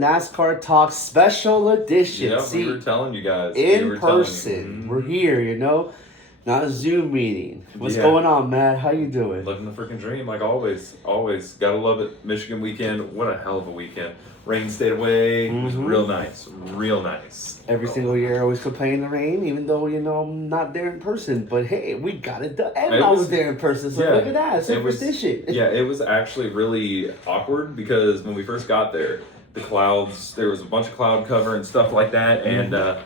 NASCAR Talk Special Edition. Yeah, See, we were telling you guys. in person. We're here, not a Zoom meeting. What's going on, Matt? How you doing? Living the freaking dream, like always. Always. Gotta love it. Michigan weekend. What a hell of a weekend. Rain stayed away. It was real nice. Real nice. Every single year, I always complain the rain, even though, I'm not there in person. But hey, we got it done. And I was there in person, so look at that. Superstition. It was actually really awkward because when we first got there, the clouds, there was a bunch of cloud cover and stuff like that. And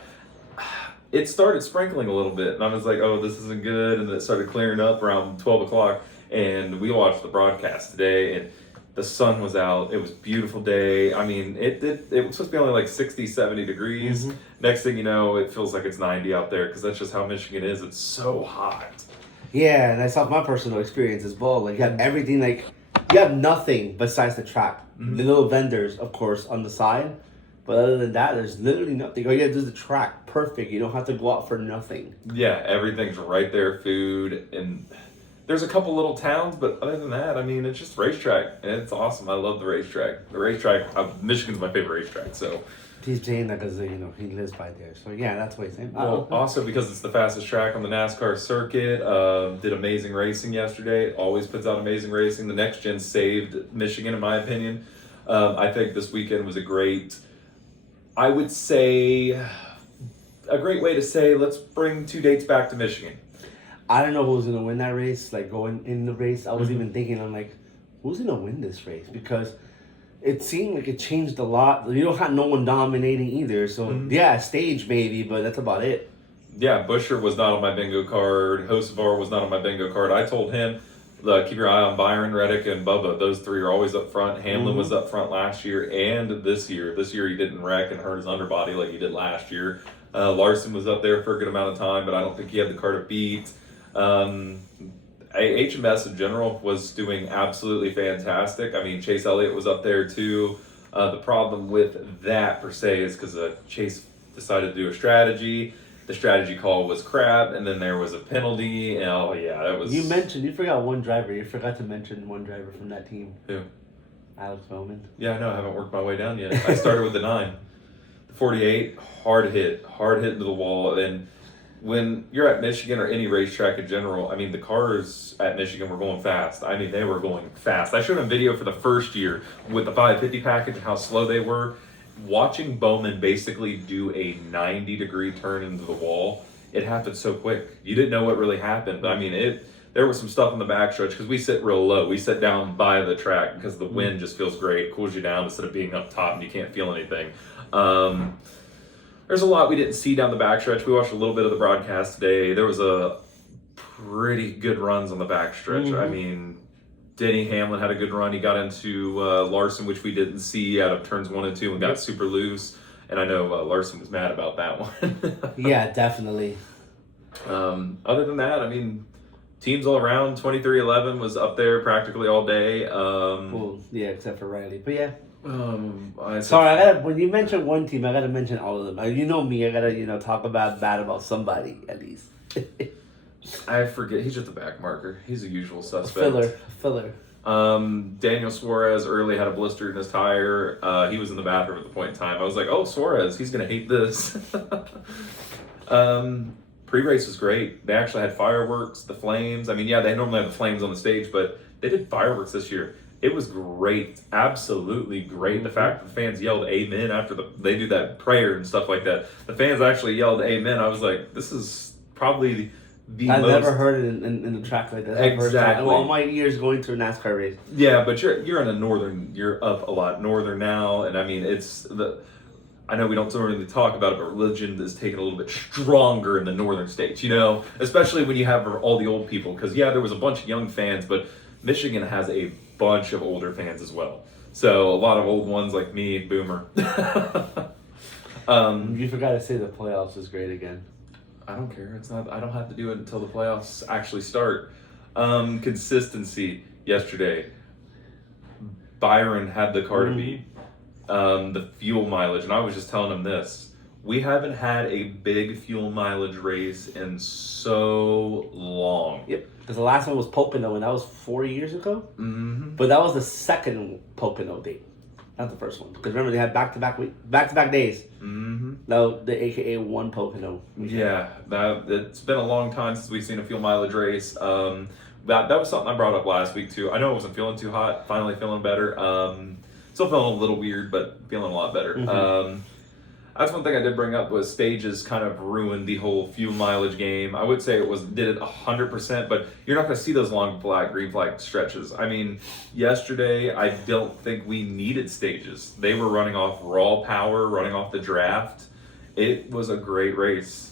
it started sprinkling a little bit. And I was like, oh, this isn't good. And then it started clearing up around 12 o'clock. And we watched the broadcast today. And the sun was out. It was a beautiful day. I mean, it was supposed to be only like 60, 70 degrees. Next thing you know, it feels like it's 90 out there because that's just how Michigan is. It's so hot. Yeah, and I saw my personal experience as well. Like, you have everything, you have nothing besides the track. The little vendors, of course, on the side. But other than that, there's literally nothing. All you have to do is the track. Perfect. You don't have to go out for nothing. Yeah, everything's right there. Food and... There's a couple little towns, but other than that, I mean, it's just racetrack, and it's awesome. I love the racetrack. Michigan's my favorite racetrack, so. He's saying that because, he lives by there. So, yeah, that's what he's saying. Well, also because it's the fastest track on the NASCAR circuit. Did amazing racing yesterday. Always puts out amazing racing. The next gen saved Michigan, in my opinion. I think this weekend was a great way to say, let's bring 2 dates back to Michigan. I don't know who's going to win that race, going in the race. I was even thinking, I'm like, who's going to win this race? Because it seemed like it changed a lot. You don't have no one dominating either. So, yeah, stage maybe, but that's about it. Yeah, Busher was not on my bingo card. Hocevar was not on my bingo card. I told him, keep your eye on Byron, Reddick, and Bubba. Those three are always up front. Hamlin was up front last year and this year. This year he didn't wreck and hurt his underbody like he did last year. Larson was up there for a good amount of time, but I don't think he had the car to beat. HMS in general was doing absolutely fantastic. I mean, Chase Elliott was up there too. The problem with that per se is because Chase decided to do a strategy. The strategy call was crap, and then there was a penalty. And that was. You forgot one driver. You forgot to mention one driver from that team. Who? Alex Bowman. Yeah, I know. I haven't worked my way down yet. I started with the 9. The 48, hard hit into the wall. And when you're at Michigan or any racetrack in general, I mean, the cars at Michigan were going fast. I mean, they were going fast. I showed a video for the first year with the 550 package and how slow they were. Watching Bowman basically do a 90-degree turn into the wall, it happened so quick. You didn't know what really happened. But I mean, there was some stuff on the backstretch because we sit real low. We sit down by the track because the wind just feels great, cools you down instead of being up top and you can't feel anything. There's a lot we didn't see down the backstretch. We watched a little bit of the broadcast today. There was a pretty good runs on the backstretch. I mean, Denny Hamlin had a good run. He got into Larson, which we didn't see out of turns 1 and 2 and got super loose. And I know Larson was mad about that one. Yeah, definitely. Other than that, I mean, teams all around. 2311 was up there practically all day. Yeah, except for Riley. But yeah. Sorry, when you mention one team, I gotta mention all of them. You know me, I gotta talk bad about somebody at least. I forget. He's just a back marker. He's a usual suspect. Filler. Daniel Suarez early had a blister in his tire. He was in the bathroom at the point in time. I was like, oh, Suarez, he's gonna hate this. Pre-race was great. They actually had fireworks, the flames. I mean, yeah, they normally have the flames on the stage, but they did fireworks this year. It was great, absolutely great. The fact that the fans yelled amen after they do that prayer and stuff like that. The fans actually yelled amen. I was like, this is probably I've never heard it in the track like that. Exactly. All my years going through a NASCAR race. Yeah, but you're in a northern, you're up a lot northern now. And I mean, I know we don't really talk about it, but religion is taken a little bit stronger in the northern states, especially when you have all the old people. Because, yeah, there was a bunch of young fans, but Michigan has a bunch of older fans as well. So a lot of old ones like me, boomer. You forgot to say the playoffs is great again. I don't care. I don't have to do it until the playoffs actually start. Consistency yesterday. Byron had the car to beat. The fuel mileage, and I was just telling him this. We haven't had a big fuel mileage race in so long. Yep. Because the last one was Pocono, and that was 4 years ago. Mm-hmm. But that was the second Pocono date. Not the first one. Because remember, they had back-to-back days. Mm-hmm. No, the AKA one Pocono. Yeah, it's been a long time since we've seen a fuel mileage race. That was something I brought up last week too. I know I wasn't feeling too hot. Finally feeling better. Still feeling a little weird, but feeling a lot better. Mm-hmm. That's one thing I did bring up was stages kind of ruined the whole fuel mileage game. I would say did it 100%, but you're not going to see those long flag, green flag stretches. I mean, yesterday I don't think we needed stages. They were running off raw power, running off the draft. It was a great race.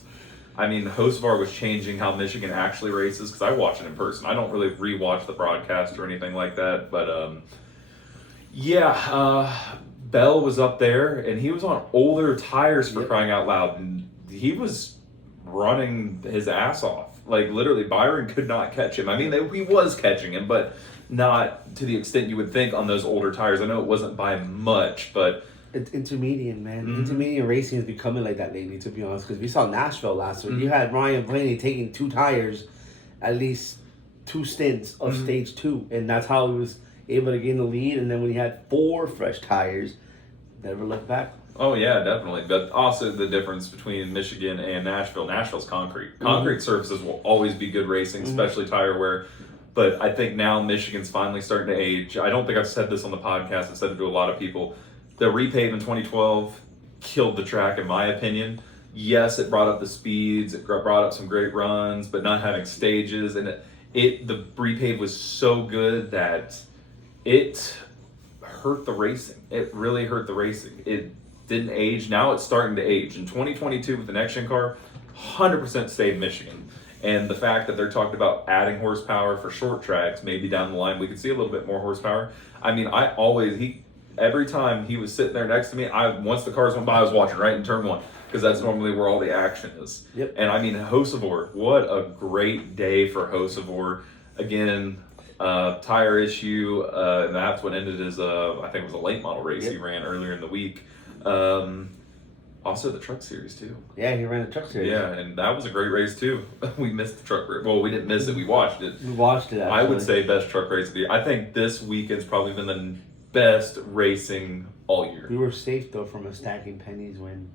I mean, Hocevar was changing how Michigan actually races because I watch it in person. I don't really rewatch the broadcast or anything like that, but Bell was up there, and he was on older tires for crying out loud, and he was running his ass off. Like, literally, Byron could not catch him. I mean, he was catching him, but not to the extent you would think on those older tires. I know it wasn't by much, but... It's intermediate, man. Mm-hmm. Intermediate racing is becoming like that lately, to be honest, because we saw Nashville last week. You had Ryan Blaney taking 2 tires, at least 2 stints of stage 2, and that's how he was able to gain the lead. And then when he had 4 fresh tires, never looked back. Oh, yeah, definitely. But also the difference between Michigan and Nashville. Nashville's concrete. Concrete surfaces will always be good racing, especially tire wear. But I think now Michigan's finally starting to age. I don't think I've said this on the podcast. I've said it to a lot of people. The repave in 2012 killed the track, in my opinion. Yes, it brought up the speeds. It brought up some great runs, but not having stages. And the repave was so good that it hurt the racing. It really hurt the racing. It didn't age. Now it's starting to age. In 2022 with the next gen car, 100% stayed Michigan. And the fact that they're talking about adding horsepower for short tracks, maybe down the line we could see a little bit more horsepower. I mean, every time he was sitting there next to me, once the cars went by, I was watching right in turn 1 because that's normally where all the action is. Yep. And I mean, Hocevar, what a great day for Hocevar. Again, tire issue, and that's what ended his, I think it was a late model race he ran earlier in the week. Also the truck series too. Yeah, he ran the truck series. Yeah, and that was a great race too. We missed the truck race. Well, we didn't miss it. We watched it. We watched it, actually. I would say best truck race of the year. I think this weekend's probably been the best racing all year. We were safe, though, from a stacking pennies win.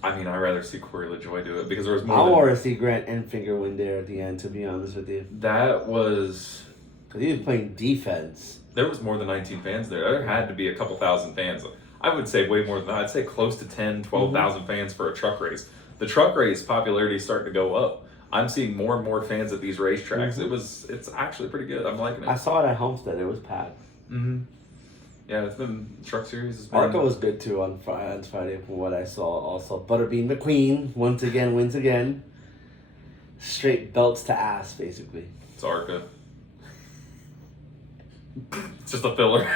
I mean, I'd rather see Corey LaJoy do it because there was I more want to see Grant Enfinger win there at the end, to be honest with you. That was... Because he was playing defense. There was more than 19 fans there. There had to be a couple thousand fans. I would say way more than that. I'd say close to 10, 12,000 fans for a truck race. The truck race popularity is starting to go up. I'm seeing more and more fans at these racetracks. It's actually pretty good. I'm liking it. I saw it at Homestead. It was packed. Yeah, it's been truck series. Has been... Arca was good too on Friday from what I saw. Also, Butterbean McQueen once again wins again. Straight belts to ass, basically. It's Arca. It's just a filler.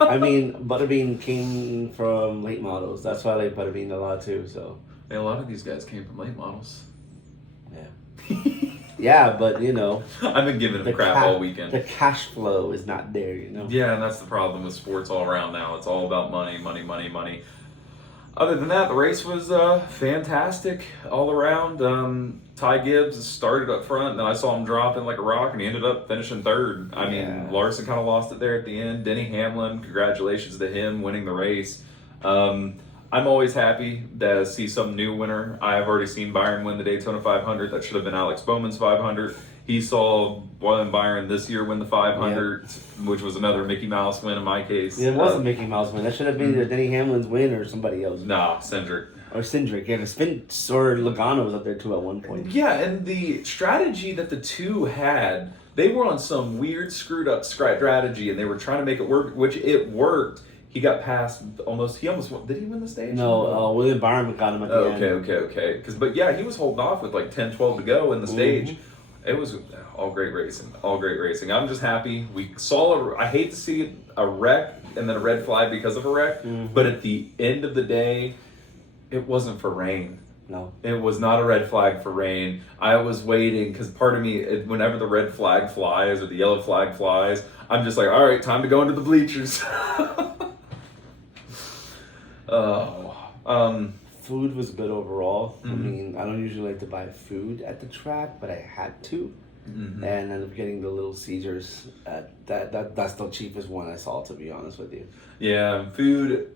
I mean, Butterbean came from late models. That's why I like Butterbean a lot too. So a lot of these guys came from late models. Yeah. Yeah, but you know, I've been giving them crap all weekend. The cash flow is not there, you know. Yeah, and that's the problem with sports all around now. It's all about money, money, money, money. Other than that, the race was fantastic all around. Ty Gibbs started up front, and then I saw him dropping like a rock, and he ended up finishing third. I mean, Larson kind of lost it there at the end. Denny Hamlin, congratulations to him winning the race. I'm always happy to see some new winner. I've already seen Byron win the Daytona 500. That should have been Alex Bowman's 500. He saw Byron this year win the 500, which was another Mickey Mouse win in my case. Yeah, it wasn't Mickey Mouse win. That should have been either Denny Hamlin's win or somebody else. Nah, Cindric. Or Cindric, yeah, because Vince or Logano was up there too at one point. Yeah, and the strategy that the two had, they were on some weird screwed up strategy, and they were trying to make it work, which it worked. He got past almost. He almost won. Did he win the stage? No, William Byron got him at the end. Okay. But yeah, he was holding off with like 10, 12 to go in the stage. It was all great racing. I'm just happy. We saw I hate to see a wreck and then a red flag because of a wreck, but at the end of the day, it wasn't for rain. No. It was not a red flag for rain. I was waiting because part of me, whenever the red flag flies or the yellow flag flies, I'm just like, all right, time to go into the bleachers. Food was good overall. I mean, I don't usually like to buy food at the track, but I had to. Mhm. and ended up getting the Little Caesars. That's the cheapest one I saw, to be honest with you. Yeah, food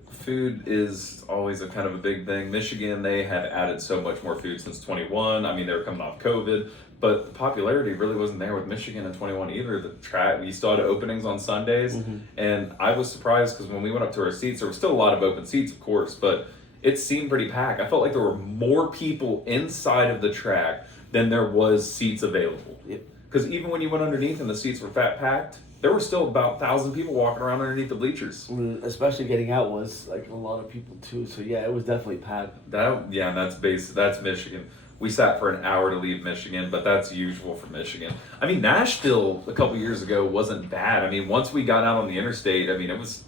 is always a kind of a big thing. Michigan, they had added so much more food since 21. I mean, they were coming off COVID, but the popularity really wasn't there with Michigan in 21 either. The track, we still had openings on Sundays, and I was surprised because when we went up to our seats, there were still a lot of open seats, of course, but it seemed pretty packed. I felt like there were more people inside of the track than there was seats available. Yep. Because even when you went underneath and the seats were fat packed, there were still about 1,000 people walking around underneath the bleachers. Especially getting out was like a lot of people too. So yeah, it was definitely packed. That's Michigan. We sat for an hour to leave Michigan, but that's usual for Michigan. I mean, Nashville a couple years ago wasn't bad. I mean, once we got out on the interstate, I mean, it was,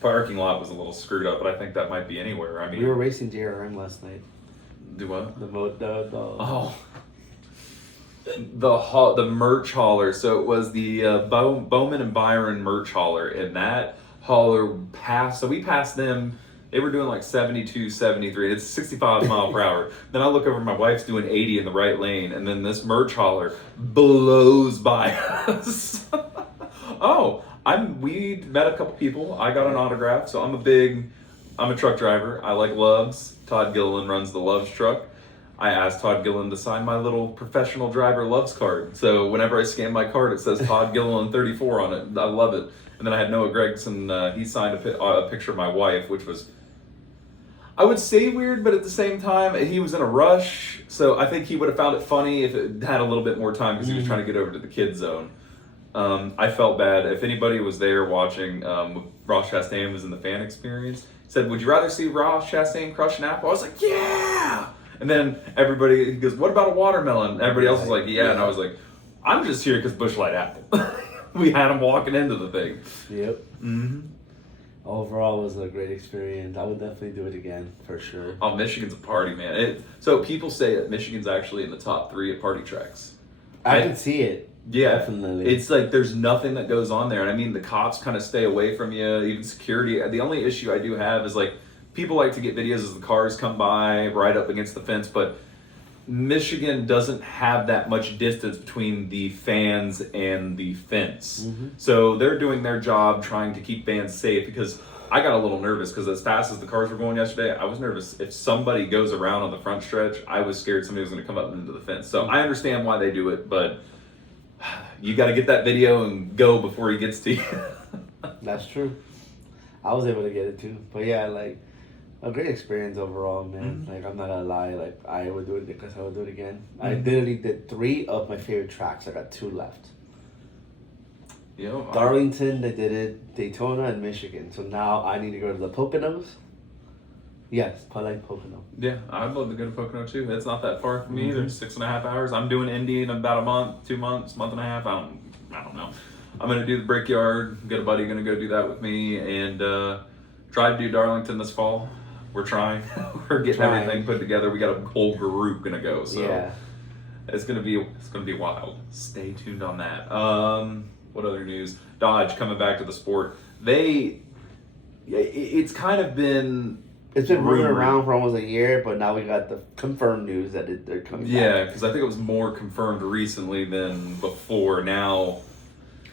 parking lot was a little screwed up, but I think that might be anywhere. I mean, We were racing JRM last night. do what? The The merch hauler. So it was the Bowman and Byron merch hauler, and that hauler passed. So we passed them. They were doing like 72, 73. It's 65 mile per hour. Then I look over, my wife's doing 80 in the right lane, and then this merch hauler blows by us. We met a couple people. I got an autograph. So I'm a truck driver. I like Loves. Todd Gilliland runs the Loves truck. I asked Todd Gilliland to sign my little professional driver Loves card. So whenever I scan my card, it says Todd Gilliland 34 on it. I love it. And then I had Noah Gregson. He signed a picture of my wife, which was, I would say, weird, but at the same time, he was in a rush. So I think he would have found it funny if it had a little bit more time because he was trying to get over to the kids zone. I felt bad. If anybody was there watching, Ross Chastain was in the fan experience, he said, "Would you rather see Ross Chastain crush an apple?" I was like, "Yeah!" And then he goes, "What about a watermelon?" Everybody else was like, "Yeah." And I was like, "I'm just here because Busch Light Apple." We had him walking into the thing. Yep. Mm-hmm. Overall, it was a great experience. I would definitely do it again for sure. Oh, Michigan's a party, man. So people say that Michigan's actually in the top 3 at party tracks. I can see it. Yeah, Definitely. It's like there's nothing that goes on there. And I mean, the cops kind of stay away from you, even security. The only issue I do have is like people like to get videos as the cars come by right up against the fence, but Michigan doesn't have that much distance between the fans and the fence. So they're doing their job trying to keep fans safe because I got a little nervous because as fast as the cars were going yesterday, I was nervous. If somebody goes around on the front stretch, I was scared somebody was going to come up into the fence. So I understand why they do it, but you got to get that video and go before he gets to you. That's true. I was able to get it too. But yeah, like, a great experience overall, man. Like, I'm not gonna lie, like, I would do it because I would do it again. I literally did 3 of my favorite tracks. I got 2 left. Darlington, they did it, Daytona, and Michigan. So now I need to go to the Poconos. Yes, I like Pocono. Yeah, I'd love to go to Pocono too. It's not that far from me either. 6.5 hours. I'm doing Indy in about a month, 2 months, month and a half. I don't know. I'm gonna do the Brickyard. Got a buddy gonna go do that with me, and try to do Darlington this fall. We're trying. We're getting everything put together. We got a whole group gonna go, so Yeah. it's gonna be wild. Stay tuned on that. What other news? Dodge coming back to the sport. It's kind of been. It's been moving rumored around for almost a year, but now we got the confirmed news that they're coming back. Yeah, because I think it was more confirmed recently than before. Now,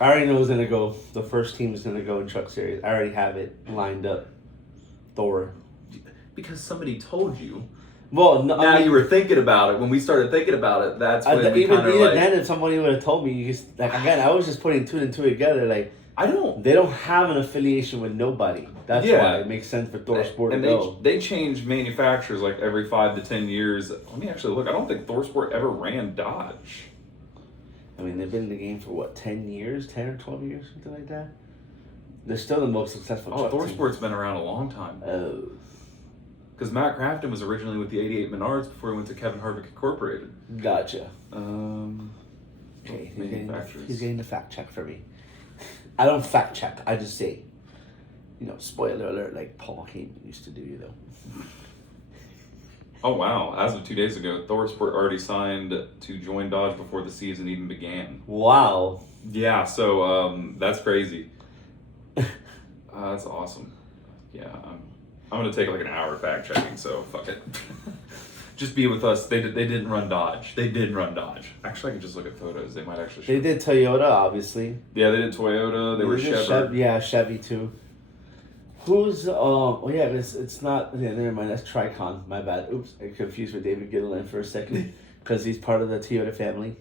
I already know who's gonna go. The first team is gonna go in Truck Series. I already have it lined up. Thor. because somebody told you. Well, no, Now you were thinking about it. When we started thinking about it, that's when we even kind of like. then, if somebody would have told me, you just like again, I was just putting 2 and 2 together. Like they don't have an affiliation with nobody. That's why it makes sense for Thor Sport to go. They change manufacturers like every 5 to 10 years. Let me actually look. I don't think Thor Sport ever ran Dodge. I mean, they've been in the game for what, 10 years, 10 or 12 years, something like that. They're still the most successful. Oh, truck Thor team. Sport's been around a long time. Oh. Because Matt Crafton was originally with the 88 Menards before he went to Kevin Harvick Incorporated. Gotcha. Okay, he's getting the fact check for me. I don't fact check. I just say, spoiler alert, like Paul Heyman used to do, Oh, wow. As of 2 days ago, Thor Sport already signed to join Dodge before the season even began. Wow. Yeah, so that's crazy. That's awesome. Yeah, I'm going to take like an hour fact checking, so fuck it. just be with us. They didn't run Dodge. They did run Dodge. Actually, I could just look at photos. They might actually show. They did Toyota, obviously. Yeah, they did Toyota. They were did Chevy. Chevy too. Who's oh yeah, it's not, yeah, never mind, that's Tricon, my bad. Oops, I confused with David Gilliland for a second because he's part of the Toyota family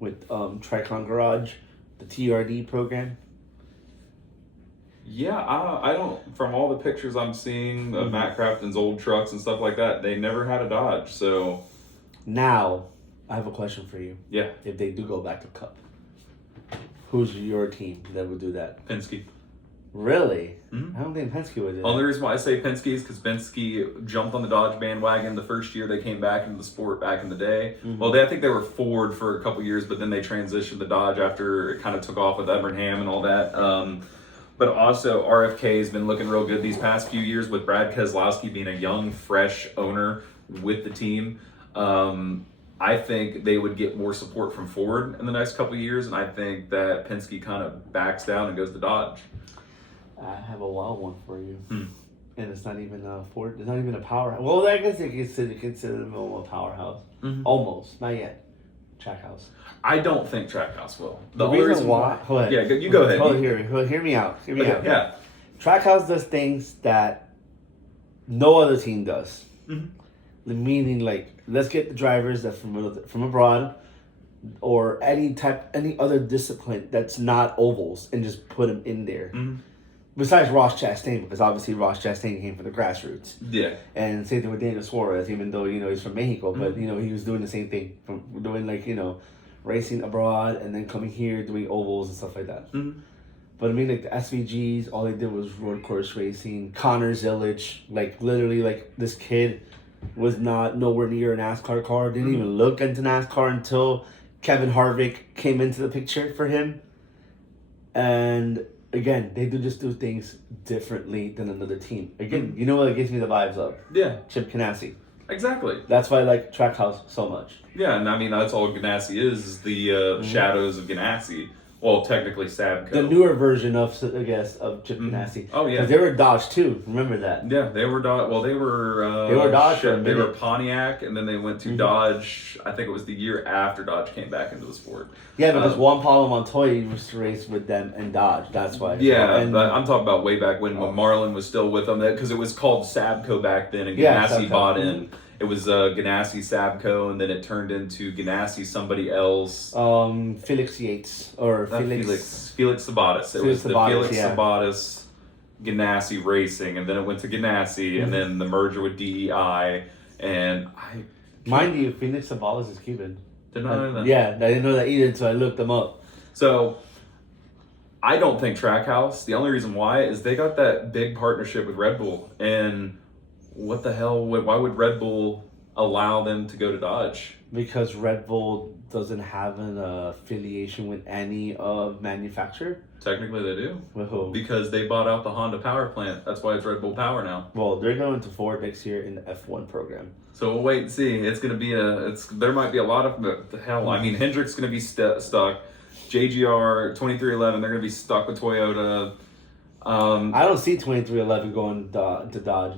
with Tricon Garage, the TRD program. Yeah, I don't. From all the pictures I'm seeing of Matt Crafton's old trucks and stuff like that, they never had a Dodge. So Now, I have a question for you. yeah, If they do go back to Cup, who's your team that would do that? Penske. Really? Mhm. I don't think Penske would do that. Only reason why I say Penske is because Penske jumped on the Dodge bandwagon the first year they came back into the sport back in the day. Well, I think they were Ford for a couple years, but then they transitioned to Dodge after it kind of took off with Evernham and all that. But also, RFK has been looking real good these past few years with Brad Keselowski being a young, fresh owner with the team. I think they would get more support from Ford in the next couple years, and I think that Penske kind of backs down and goes to Dodge. I have a wild one for you. Hmm. And it's not even a Ford. It's not even a powerhouse. Well, I guess they consider them a powerhouse. Almost. Not yet. Trackhouse. I don't think Trackhouse will. The reason why. Go ahead. Yeah, you go ahead. Hear me out. Hear me Okay, out. yeah. Trackhouse does things that no other team does. Mhm. Meaning, like, let's get the drivers that from abroad or any other discipline that's not ovals and just put them in there. Mhm. Besides Ross Chastain, because obviously Ross Chastain came from the grassroots. Yeah. And same thing with Daniel Suarez, even though, he's from Mexico, but, he was doing the same thing, from doing, like, racing abroad and then coming here, doing ovals and stuff like that. Mhm. But I mean, like, the SVGs, all they did was road course racing. Connor Zillage, like, literally, like, this kid was not nowhere near a NASCAR car, didn't even look into NASCAR until Kevin Harvick came into the picture for him. And again, they do things differently than another team. Again, you know what it gives me the vibes of? Yeah. Chip Ganassi. Exactly. That's why I like Trackhouse so much. Yeah, and I mean that's all Ganassi is the shadows of Ganassi. Well, technically Sabco. The newer version of Chip Ganassi. Oh yeah. Because they were Dodge too. Remember that? Yeah, they were Dodge. Well, they were. They were Dodge for a They were minute. Pontiac, and then they went to Dodge. I think it was the year after Dodge came back into the sport. Yeah, because Juan Paulo Montoya used to race with them and Dodge. That's why. Yeah, and, but I'm talking about way back when Marlin was still with them, because it was called Sabco back then, and Yeah, Ganassi Sabco. bought in. It was Ganassi Sabco, and then it turned into Ganassi somebody else. Felix Yates or Felix Sabates. It Felix was the Sabates, Felix yeah. Sabates Ganassi Racing, and then it went to Ganassi, and then the merger with DEI, and I Mind you, Felix Sabates is Cuban. did not know that. Yeah, I didn't know that either, so I looked them up. So I don't think Trackhouse. The only reason why is they got that big partnership with Red Bull, and what the hell? Why would Red Bull allow them to go to Dodge? Because Red Bull doesn't have an affiliation with any manufacturer. Technically, they do. With who? Because they bought out the Honda power plant. That's why it's Red Bull Power now. Well, they're going to Ford next year in the F1 program. So we'll wait and see. It's gonna be there might be a lot of the hell. I mean, Hendrick's gonna be stuck. JGR 2311. They're gonna be stuck with Toyota. I don't see 2311 going to Dodge.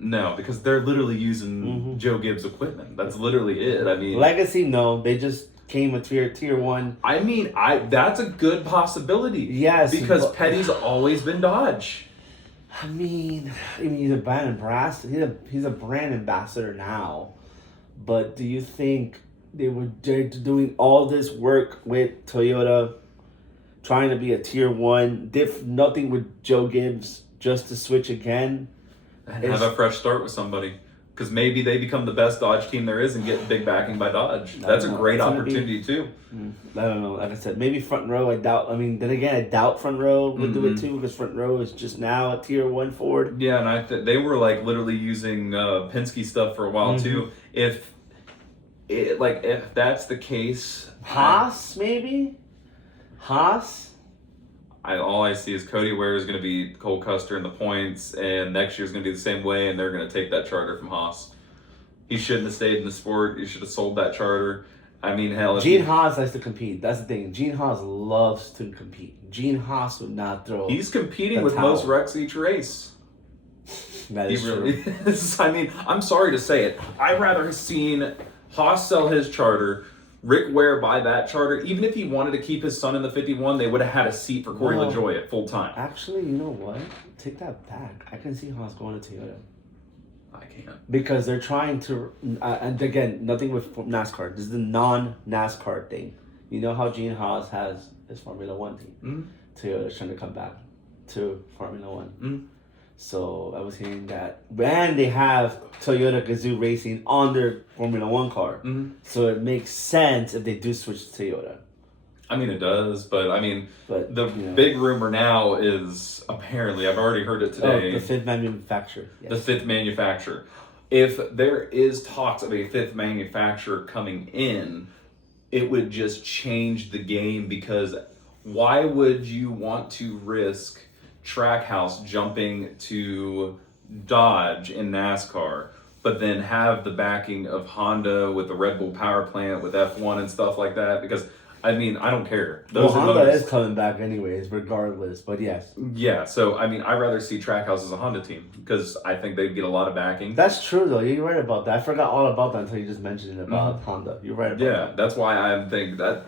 No. Because they're literally using Joe Gibbs equipment. That's literally it. I mean, Legacy, no. They just came with tier one. I mean, that's a good possibility. Yes, because but- Petty's always been Dodge. I mean, he's a brand ambassador. He's a brand ambassador now. But do you think they're doing all this work with Toyota, trying to be a tier one, nothing with Joe Gibbs, just to switch again? And have a fresh start with somebody. Because maybe they become the best Dodge team there is and get big backing by Dodge. That's a great opportunity too. I don't know. Like I said, maybe front row. I doubt. I mean, then again, I doubt front row would do it too, because front row is just now a tier one Ford. Yeah, and they were like literally using Penske stuff for a while too. If that's the case, Haas maybe. Haas. All I see is Cody Ware is going to be Cole Custer in the points, and next year's going to be the same way, and they're going to take that charter from Haas. He shouldn't have stayed in the sport. He should have sold that charter. I mean, hell. Gene Haas likes to compete. That's the thing. Gene Haas loves to compete. Gene Haas would not throw. He's competing the with towel. most wrecks each race. That He is really true. is. I mean, I'm sorry to say it. I'd rather have seen Haas sell his charter, Rick Ware buy that charter. Even if he wanted to keep his son in the 51, they would have had a seat for Corey No. LaJoie at full time. Actually, you know what? Take that back. I can see Haas going to Toyota. I can't. Because they're trying to, and again, nothing with NASCAR. This is the non-NASCAR thing. You know how Gene Haas has his Formula One team. Mm-hmm. Toyota's trying to come back to Formula One. Mm-hmm. So I was hearing that, and they have Toyota Gazoo Racing on their Formula One car. Mm-hmm. So it makes sense if they do switch to Toyota. I mean, it does, but I mean, But the you know. big rumor now is apparently, I've already heard it today, The fifth manufacturer. Yes. the fifth manufacturer. If there is talks of a fifth manufacturer coming in, it would just change the game, because why would you want to risk Trackhouse jumping to Dodge in NASCAR, but then have the backing of Honda with the Red Bull power plant with F1 and stuff like that? Because I mean, I don't care. Well, are Honda motors. is coming back anyways, regardless. But yes. Yeah, so I mean, I'd rather see Trackhouse as a Honda team, because I think they'd get a lot of backing. That's true, though. You're right about that. I forgot all about that until you just mentioned it about Honda. You're right about Yeah, that. that's why I think that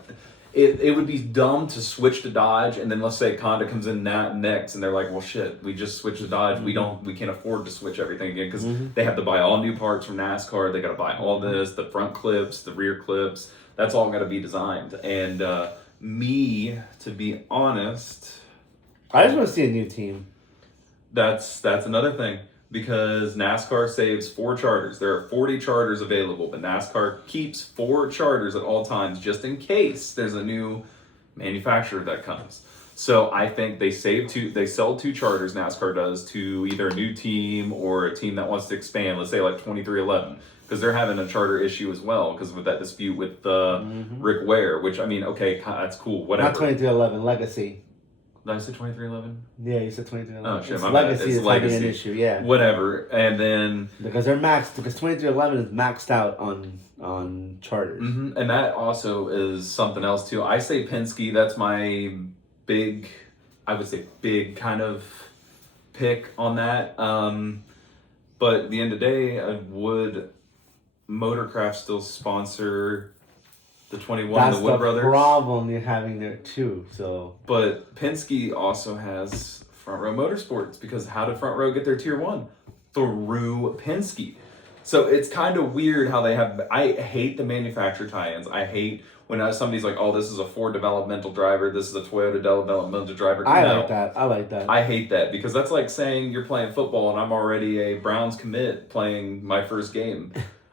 it would be dumb to switch to Dodge, and then let's say Honda comes in next, and they're like, well, shit, we just switched to Dodge. We can't afford to switch everything again, because they have to buy all new parts from NASCAR. They got to buy all this, the front clips, the rear clips. That's all got to be designed. And to be honest, I just want to see a new team. that's another thing, because NASCAR saves 4 charters. There are 40 charters available, but NASCAR keeps 4 charters at all times just in case there's a new manufacturer that comes. So I think they sell 2 charters, NASCAR does, to either a new team or a team that wants to expand, let's say like 2311, because they're having a charter issue as well because of that dispute with Rick Ware, which, I mean, okay, that's cool, whatever. Not 2311, Legacy. Did I say 2311? Yeah, you said 2311. Oh, shit, It's my bad. Legacy It's is having an Legacy. issue, yeah. Whatever, and then... Because they're maxed, because 2311 is maxed out on charters. Mm-hmm. And that also is something else too. I say Penske, that's my big kind of pick on that. But at the end of the day, would Motorcraft still sponsor the 21, That's the Wood the Brothers? problem you're having there too, so... But Penske also has Front Row Motorsports, because how did Front Row get their Tier 1? Through Penske. So it's kind of weird how they have... I hate the manufacturer tie-ins. I hate when somebody's like, oh, this is a Ford developmental driver, this is a Toyota developmental driver. I No. like that. I hate that, because that's like saying you're playing football and I'm already a Browns commit playing my first game.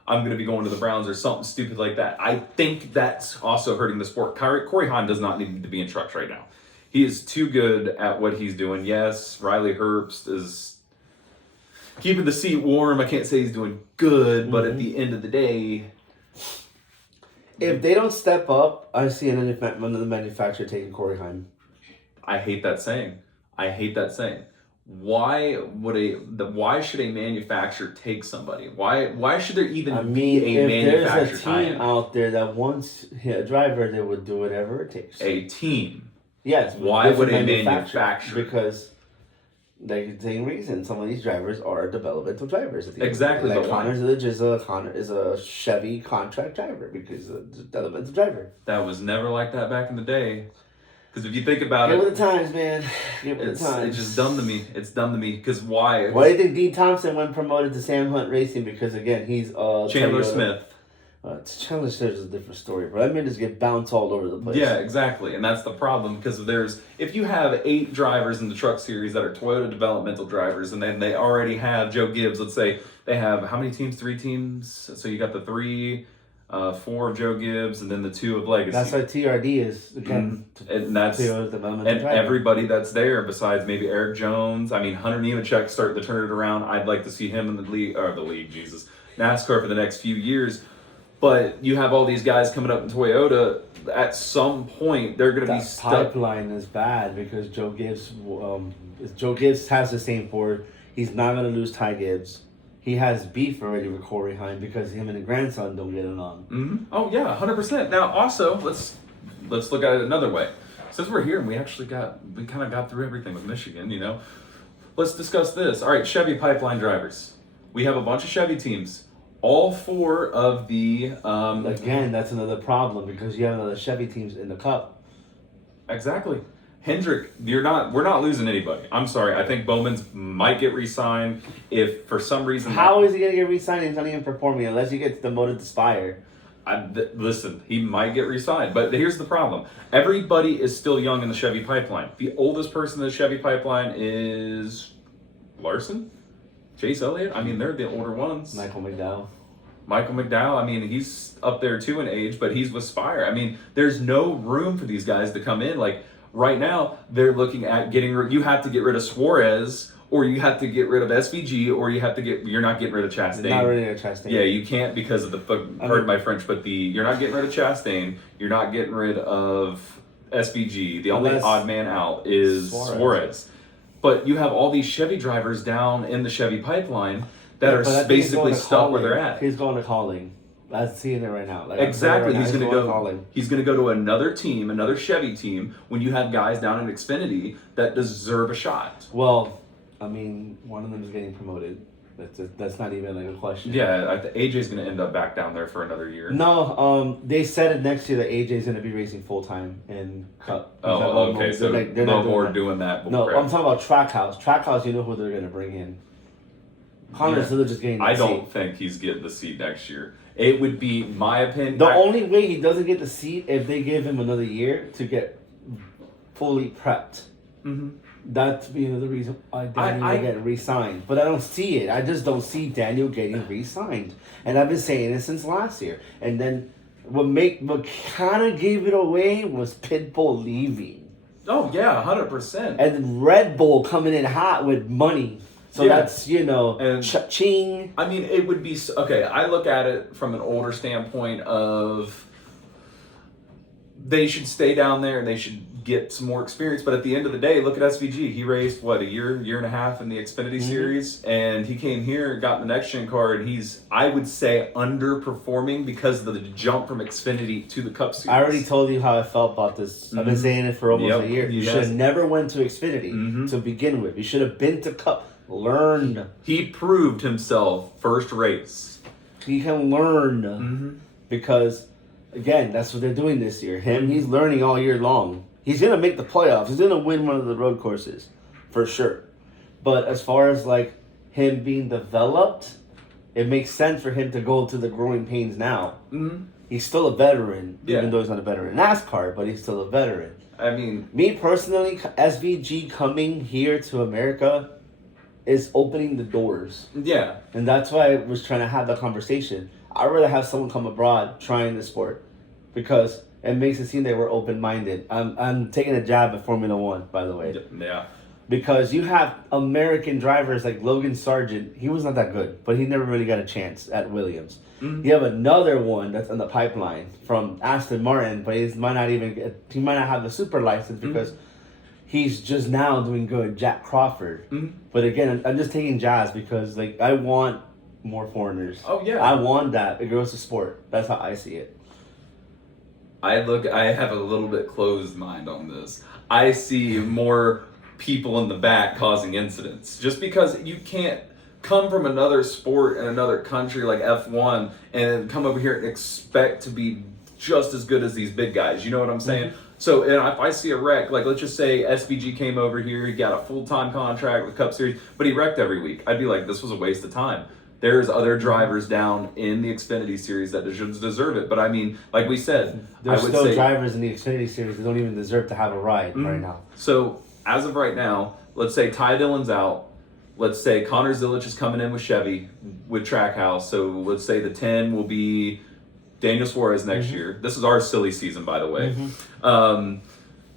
I'm going to be going to the Browns or something stupid like that. I think that's also hurting the sport. Corey Haim does not need to be in trucks right now. He is too good at what he's doing. Yes, Riley Herbst is keeping the seat warm. I can't say he's doing good, but at the end of the day... If they don't step up, I see another manufacturer taking Corey Haim. I hate that saying. Why should a manufacturer take somebody? Why should there even be a if manufacturer there's a tie-in? team out there that wants a driver, they would do whatever it takes. A team. Yes. but Why would different a manufacturer? Because the same reason some of these drivers are developmental drivers. At the end of the Exactly, day. but Like why? Connor is a Chevy contract driver because he's a developmental driver. That was never like that back in the day. Because if you think about Get it, with the times, man. Get with it's the times. just dumb to me. It's dumb to me. Because why? Why do you think Dean Thompson went promoted to Sam Hunt Racing? Because again, he's Chandler Toyota. Smith. Chandler Smith is a different story, but I mean, just get bounced all over the place. Yeah, exactly. And that's the problem, because if you have 8 drivers in the truck series that are Toyota developmental drivers, and then they already have Joe Gibbs, let's say they have how many teams? 3 teams. So you got the 4 of Joe Gibbs, and then the 2 of Legacy. That's what TRD is again. And that's Toyota developmental and driver. everybody that's there besides maybe Eric Jones. I mean, Hunter Nemechek starting to turn it around. I'd like to see him in the league, Jesus, NASCAR for the next few years. But you have all these guys coming up in Toyota. At some point, they're going to be That stuck. pipeline is bad because Joe Gibbs has the same Ford. He's not going to lose Ty Gibbs. He has beef already with Corey Haim because him and the grandson don't get along. Mm-hmm. Oh yeah, 100%. Now also, let's look at it another way. Since we're here and we kind of got through everything with Michigan, let's discuss this. All right, Chevy pipeline drivers. We have a bunch of Chevy teams. All four of the Again, that's another problem because you have another Chevy teams in the Cup. exactly. Hendrick, we're not losing anybody. I'm sorry. I think Bowman's might get re-signed if for some reason. How is he gonna get re-signed? He's not even performing unless he gets demoted to Spire. Listen, he might get re-signed, but here's the problem. Everybody is still young in the Chevy pipeline. The oldest person in the Chevy pipeline is Larson, Chase Elliott. I mean, they're the older ones. Michael McDowell. Michael McDowell, I mean, he's up there too in age, but he's with Spire. I mean, there's no room for these guys to come in. Like, right now, they're looking at you have to get rid of Suarez, or you have to get rid of SVG, or you're not getting rid of Chastain. Not really a Chastain. Yeah, you can't because of pardon my French, but you're not getting rid of Chastain, you're not getting rid of SVG. The only odd man out is Suarez. But you have all these Chevy drivers down in the Chevy pipeline that are basically stuck where they're at. He's going to calling. I'm seeing it right now. Like, exactly. Right now, he's going to go. He's going to go to another team, another Chevy team. When you have guys down in Xfinity that deserve a shot. Well, I mean, one of them is getting promoted. That's not even like a question. Yeah, AJ's going to end up back down there for another year. No, they said it next year that AJ's going to be racing full time in Cup. Oh, okay. So they're no more doing that. No, I'm talking about Trackhouse. Trackhouse, you know who they're going to bring in. Connor's still just getting. I don't think he's getting the seat next year. It would be my opinion. The only way he doesn't get the seat if they give him another year to get fully prepped. Mm-hmm. That's another reason why Daniel will get re-signed. But I don't see it. I just don't see Daniel getting re-signed. And I've been saying it since last year. And then what kind of gave it away was Pitbull leaving. Oh, yeah, 100%. And Red Bull coming in hot with money. So that's, and cha-ching. I mean, it would be, okay, I look at it from an older standpoint of they should stay down there and they should get some more experience. But at the end of the day, look at SVG. He raced, a year and a half in the Xfinity Series. And he came here, got the next gen car, and he's, I would say, underperforming because of the jump from Xfinity to the Cup Series. I already told you how I felt about this. I've been saying it for almost a year. You should have never went to Xfinity to begin with. You should have been to Cup. Learned. He proved himself first race. He can learn because, again, that's what they're doing this year. He's learning all year long. He's gonna make the playoffs. He's gonna win one of the road courses, for sure. But as far as like him being developed, it makes sense for him to go to the growing pains now. He's still a veteran, even though he's not a veteran in NASCAR, but he's still a veteran. I mean, me personally, SVG coming here to America is opening the doors. Yeah. And that's why I was trying to have that conversation. I'd rather have someone come abroad trying the sport because it makes it seem that we're open-minded. I'm taking a jab at Formula One, by the way. Yeah. Because you have American drivers like Logan Sargent. He was not that good, but he never really got a chance at Williams. You have another one that's on the pipeline from Aston Martin, but he might not have the super license because he's just now doing good. Jack Crawford. But again, I'm just taking jazz because like I want more foreigners. Oh yeah. I want that. It goes to sport. That's how I see it. I have a little bit closed mind on this. I see more people in the back causing incidents. Just because you can't come from another sport in another country like F1 and come over here and expect to be just as good as these big guys. You know what I'm saying? So if I see a wreck, like let's just say SVG came over here, he got a full-time contract with Cup Series, but he wrecked every week. I'd be like, this was a waste of time. There's other drivers down in the Xfinity Series that deserve it. But I mean, like we said, there's still drivers in the Xfinity Series that don't even deserve to have a ride right now. So as of right now, let's say Ty Dillon's out. Let's say Connor Zilic is coming in with Chevy, with Trackhouse. So let's say the 10 will be Daniel Suarez next year. This is our silly season, by the way. And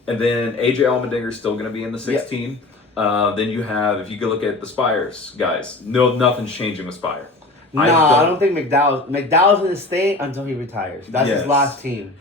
then AJ Allmendinger is still going to be in the 16. Then you have, if you go look at the Spires guys, nothing's changing with Spire. I don't think McDowell's going to stay until he retires. That's his last team.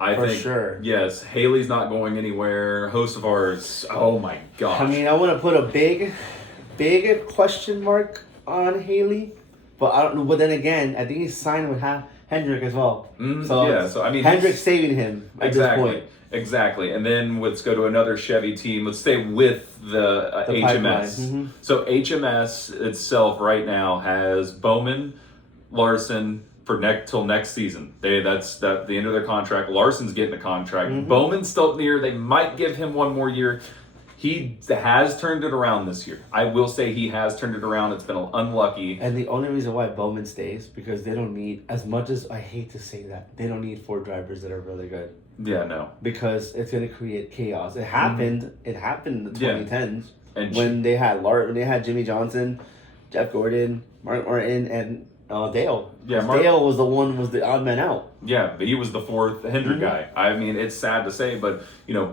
I think, sure. Yes, Haley's not going anywhere. Host of ours, oh my gosh. I mean, I want to put a big question mark on Haley, but I don't know. But then again, I think he's signed with Hendrick as well. So I mean, Hendrick's saving him at this point. Exactly. And then let's go to another Chevy team. Let's stay with the HMS. Mm-hmm. So HMS itself right now has Bowman, Larson for till next season. That's the end of their contract. Larson's getting a contract. Mm-hmm. Bowman's still up near. They might give him one more year. He has turned it around this year. I will say he has turned it around. It's been unlucky. And the only reason why Bowman stays because they don't need, as much as I hate to say that, they don't need 4 drivers that are really good. Yeah, no. Because it's going to create chaos. It happened. Mm-hmm. It happened in the 2010s and when they had Jimmy Johnson, Jeff Gordon, Mark Martin, and Dale. Yeah, Dale was the odd man out. Yeah, but he was the 4th Hendrick guy. I mean, it's sad to say, but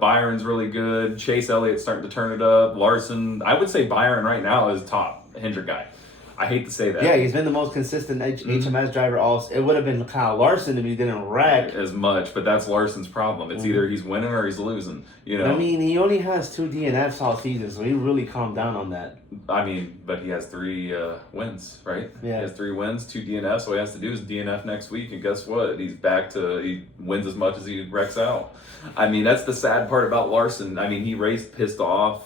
Byron's really good. Chase Elliott's starting to turn it up. Larson, I would say Byron right now is top Hendrick guy. I hate to say that. Yeah, he's been the most consistent HMS driver. Also, it would have been Kyle Larson if he didn't wreck as much, but that's Larson's problem. It's either he's winning or he's losing. I mean, he only has 2 DNFs all season, so he really calmed down on that. I mean, but he has 3 wins, right? Yeah. He has 3 wins, 2 DNFs. All he has to do is DNF next week, and guess what? He's back to he wins as much as he wrecks out. I mean, that's the sad part about Larson. I mean, he raced pissed off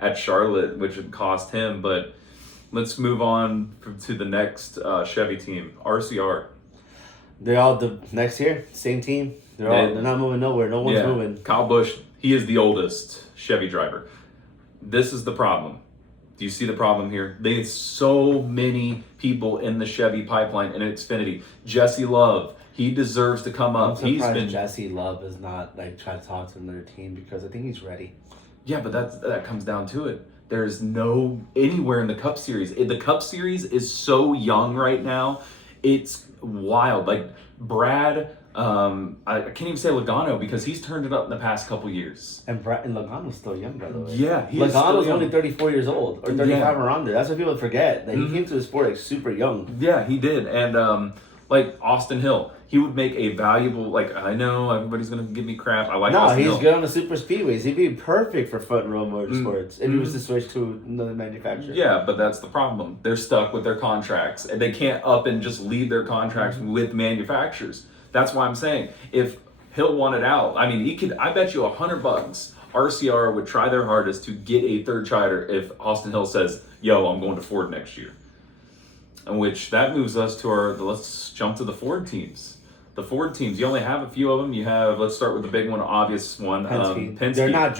at Charlotte, which would cost him, but. Let's move on to the next Chevy team, RCR. They're all the next year, same team. They're not moving nowhere. No one's moving. Kyle Busch, he is the oldest Chevy driver. This is the problem. Do you see the problem here? They have so many people in the Chevy pipeline and Xfinity. Jesse Love, he deserves to come up. I'm surprised Jesse Love is not trying to talk to another team because I think he's ready. Yeah, but that comes down to it. There's no anywhere in the Cup Series. The Cup Series is so young right now. It's wild. Like Brad, I can't even say Logano because he's turned it up in the past couple years. And Logano's still young, by the way. Yeah, Logano's only 34 years old or 35 around there. That's what people forget. That he came to the sport super young. Yeah, he did. And like Austin Hill. He would make a valuable, I know everybody's going to give me crap. I like Austin Hill. No, he's good on the super speedways. He'd be perfect for front row motorsports if he was to switch to another manufacturer. Yeah, but that's the problem. They're stuck with their contracts. And they can't up and just leave their contracts with manufacturers. That's why I'm saying, if Hill wanted out, I mean, I bet you $100 RCR would try their hardest to get a 3rd rider if Austin Hill says, yo, I'm going to Ford next year. In which that moves us to let's jump to the Ford teams. The Ford teams, you only have a few of them. You have, let's start with the big one, obvious one, Penske. They're not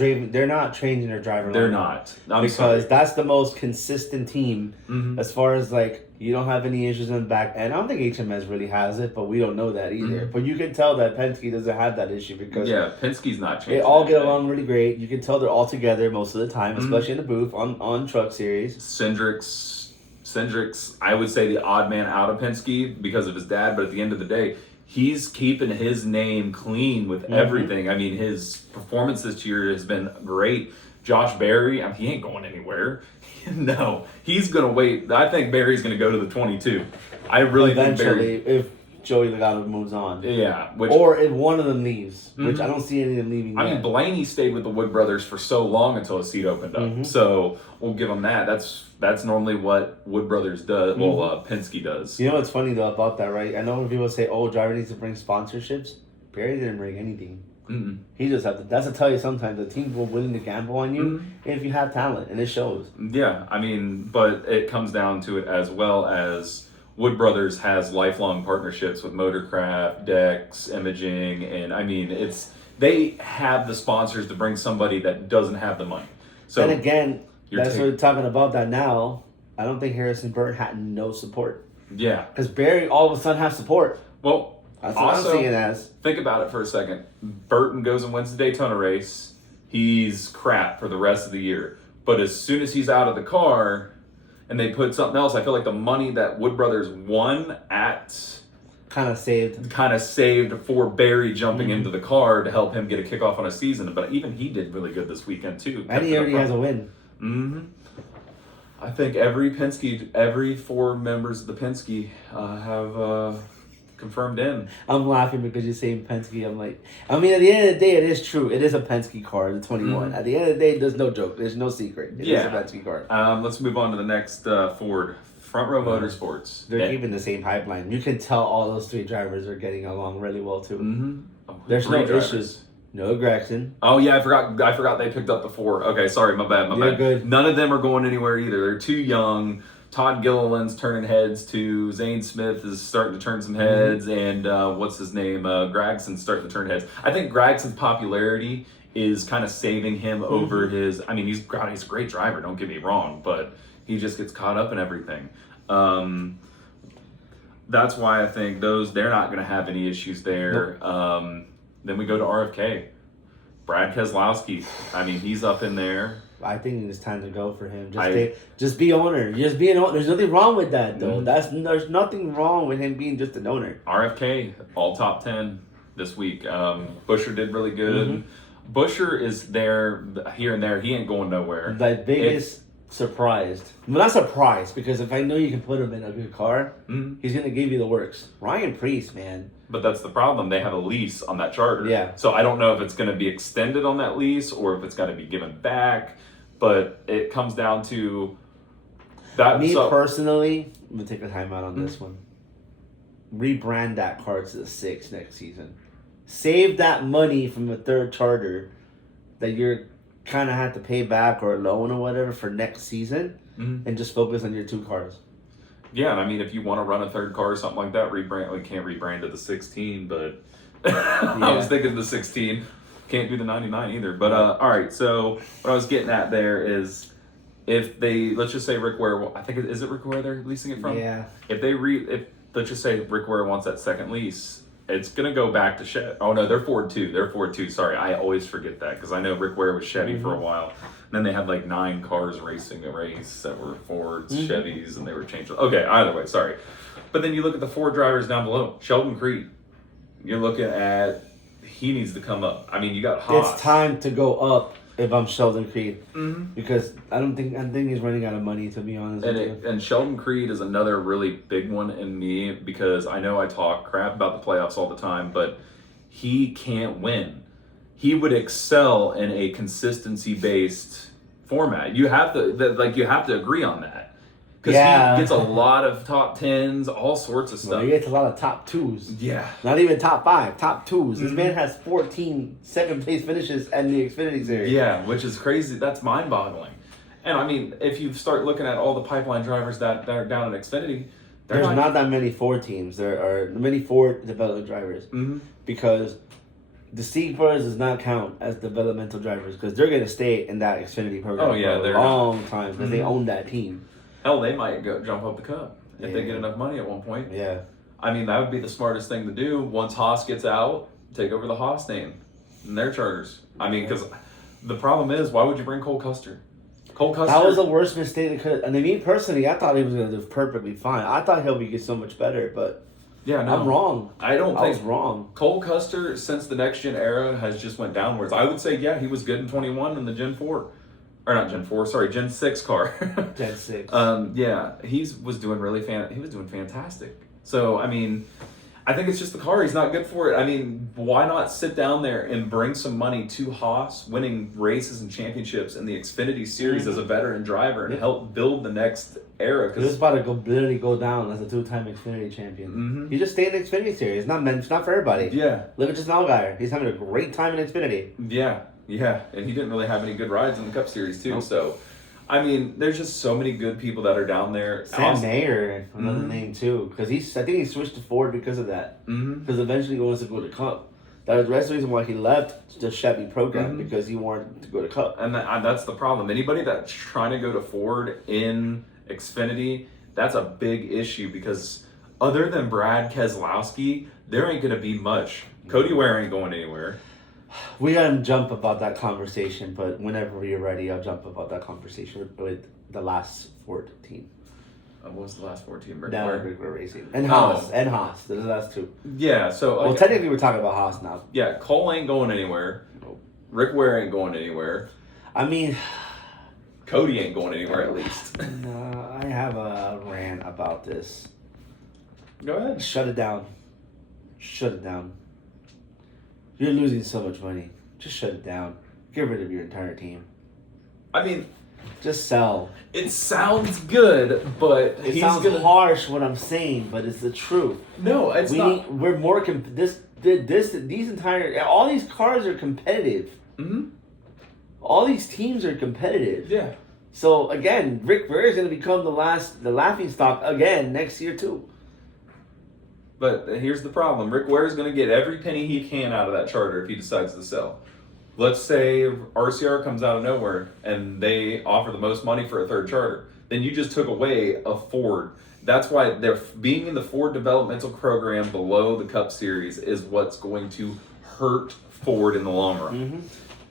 changing their driver. They're not. Because that's the most consistent team as far as you don't have any issues in the back. And I don't think HMS really has it, but we don't know that either. But you can tell that Penske doesn't have that issue because Penske's not changing. They all get along really great. You can tell they're all together most of the time, especially in the booth on Truck Series. Cindric's, I would say the odd man out of Penske because of his dad, but at the end of the day, he's keeping his name clean with everything. I mean, his performance this year has been great. Josh Berry, he ain't going anywhere. No, he's going to wait. I think Berry's going to go to the 22. I really think Berry. If Joey Logano moves on. Yeah. Or if one of them leaves, which I don't see any of them leaving yet. I mean, Blaney stayed with the Wood Brothers for so long until his seat opened up. So we'll give him that. That's normally what Wood Brothers does. Well, Penske does. You know what's funny though about that, right? I know when people say, "Oh, driver needs to bring sponsorships." Barry didn't bring anything. He just had to. That's to tell you sometimes the teams will willing to gamble on you if you have talent, and it shows. Yeah, I mean, but it comes down to it as well as Wood Brothers has lifelong partnerships with Motorcraft, Dex, Imaging, and I mean, they have the sponsors to bring somebody that doesn't have the money. So and again, that's what we're talking about that now. I don't think Harrison Burton had no support. Yeah, because Barry all of a sudden has support. Well, that's what I'm seeing it as. Think about it for a second. Burton goes and wins the Daytona race. He's crap for the rest of the year. But as soon as he's out of the car and they put something else, I feel like the money that Wood Brothers won at kind of saved for Barry jumping into the car to help him get a kickoff on a season. But even he did really good this weekend too. And he already has a win. I think every 4 members of the Penske have confirmed in. I'm laughing because you're saying Penske. I'm like, I mean, at the end of the day, it is true. It is a Penske car, the 21. At the end of the day, there's no joke. There's no secret. It is a Penske car. Let's move on to the next Ford. Front Row Motorsports. They're keeping the same pipeline. You can tell all those 3 drivers are getting along really well too. Mm-hmm. Oh, There's no 3 drivers. issues. No Gregson. Oh yeah, I forgot they picked up the 4. Okay, sorry, my bad. You're good. None of them are going anywhere either. They're too young. Todd Gilliland's turning heads too. Zane Smith is starting to turn some heads, and what's his name? Gregson's starting to turn heads. I think Gregson's popularity is kind of saving him over his. I mean, he's a great driver. Don't get me wrong, but he just gets caught up in everything. That's why I think they're not going to have any issues there. Nope. Then we go to RFK. Brad Keselowski. I mean, he's up in there. I think it's time to go for him. Just be owner. Just be an owner. There's nothing wrong with that, though. There's nothing wrong with him being just an owner. RFK, all top 10 this week. Buescher did really good. Buescher is there here and there. He ain't going nowhere. The biggest surprised. Well, not surprised, because if I know you can put him in a good car, he's going to give you the works. Ryan Preece, man. But that's the problem. They have a lease on that charter. Yeah. So I don't know if it's going to be extended on that lease or if it's going to be given back. But it comes down to that. Me personally, I'm going to take a time out on this one. Rebrand that car to the 6 next season. Save that money from the 3rd charter that you're kind of have to pay back or loan or whatever for next season, and just focus on your 2 cars. Yeah, and I mean, if you want to run a 3rd car or something like that, we can't rebrand to the 16, but I was thinking the 16. Can't do the 99 either. But all right, so what I was getting at there is, if they, let's just say Rick Ware, I think is it Rick Ware they're leasing it from? Yeah. If let's just say Rick Ware wants that 2nd lease, it's gonna go back to Chevy. Oh no, they're Ford too. They're Ford too. Sorry, I always forget that because I know Rick Ware was Chevy for a while. And then they had like 9 cars racing a race that were Fords, Chevys, and they were changed. Okay, either way, sorry. But then you look at the 4 drivers down below. Sheldon Creed. You're looking at, he needs to come up. I mean, you got Haas. It's time to go up if I'm Sheldon Creed, because I think he's running out of money, to be honest. And Sheldon Creed is another really big one in me, because I know I talk crap about the playoffs all the time, but he can't win. He would excel in a consistency based format. You have to agree on that. Because he gets a lot of top 10s, all sorts of stuff. He gets a lot of top 2s. Yeah. Not even top 5, top 2s. This man has 14 second-place finishes in the Xfinity Series. Yeah, which is crazy. That's mind-boggling. And, I mean, if you start looking at all the pipeline drivers that are down in Xfinity, there's not that many Ford teams. There are many Ford development drivers. Because the Sieg brothers does not count as developmental drivers, because they're going to stay in that Xfinity program for a long time, because they own that team. Hell, they might go jump up the cup if they get enough money at one point. Yeah. I mean, that would be the smartest thing to do. Once Haas gets out, take over the Haas name and their charters. I mean, because the problem is, why would you bring Cole Custer? Cole Custer. That was the worst mistake they could. And I mean, personally, I thought he was going to do perfectly fine. I thought he'll get so much better, but yeah, no, I'm wrong. I was wrong. Cole Custer, since the next gen era, has just went downwards. I would say, yeah, he was good in 21 in the Gen 4. Or not Gen 4, sorry, Gen 6 car. Gen 6. Yeah, he was doing fantastic. So, I mean, I think it's just the car. He's not good for it. I mean, why not sit down there and bring some money to Haas, winning races and championships in the Xfinity Series as a veteran driver, and help build the next era? He was about to literally go down as a 2-time Xfinity champion. He just stayed in the Xfinity Series. It's not for everybody. Yeah. Look at just Allgaier. He's having a great time in Xfinity. Yeah, and he didn't really have any good rides in the Cup Series too. So, I mean, there's just so many good people that are down there. Sam Mayer, another name too, because I think he switched to Ford because of that. Because eventually he wants to go to Cup. That was the rest of the reason why he left the Chevy program, because he wanted to go to Cup. And that's the problem. Anybody that's trying to go to Ford in Xfinity, that's a big issue, because other than Brad Keselowski, there ain't going to be much. Cody Ware ain't going anywhere. We gotta jump about that conversation, but whenever you're ready, I'll jump about that conversation with the last Ford team. What was the last Ford team? Rick Ware Racing. And Haas. And Haas. Those are the last 2. Yeah, so... Well, technically we're talking about Haas now. Yeah, Cole ain't going anywhere. Rick Ware ain't going anywhere. I mean... Cody ain't going anywhere, at least. No, I have a rant about this. Go ahead. Shut it down. Shut it down. You're losing so much money. Just shut it down. Get rid of your entire team. I mean, Just sell. It sounds good, but It he's sounds gonna. harsh what I'm saying, but it's the truth. No, it's not. We're more these entire all these cars are competitive. Hmm. All these teams are competitive. Yeah. So again, Rick Ware is going to become the laughing stock again next year too. But here's the problem: Rick Ware's going to get every penny he can out of that charter if he decides to sell. Let's say RCR comes out of nowhere and they offer the most money for a third charter. Then you just took away a Ford. That's why they're being in the Ford developmental program below the Cup Series is what's going to hurt Ford in the long run. Mm-hmm.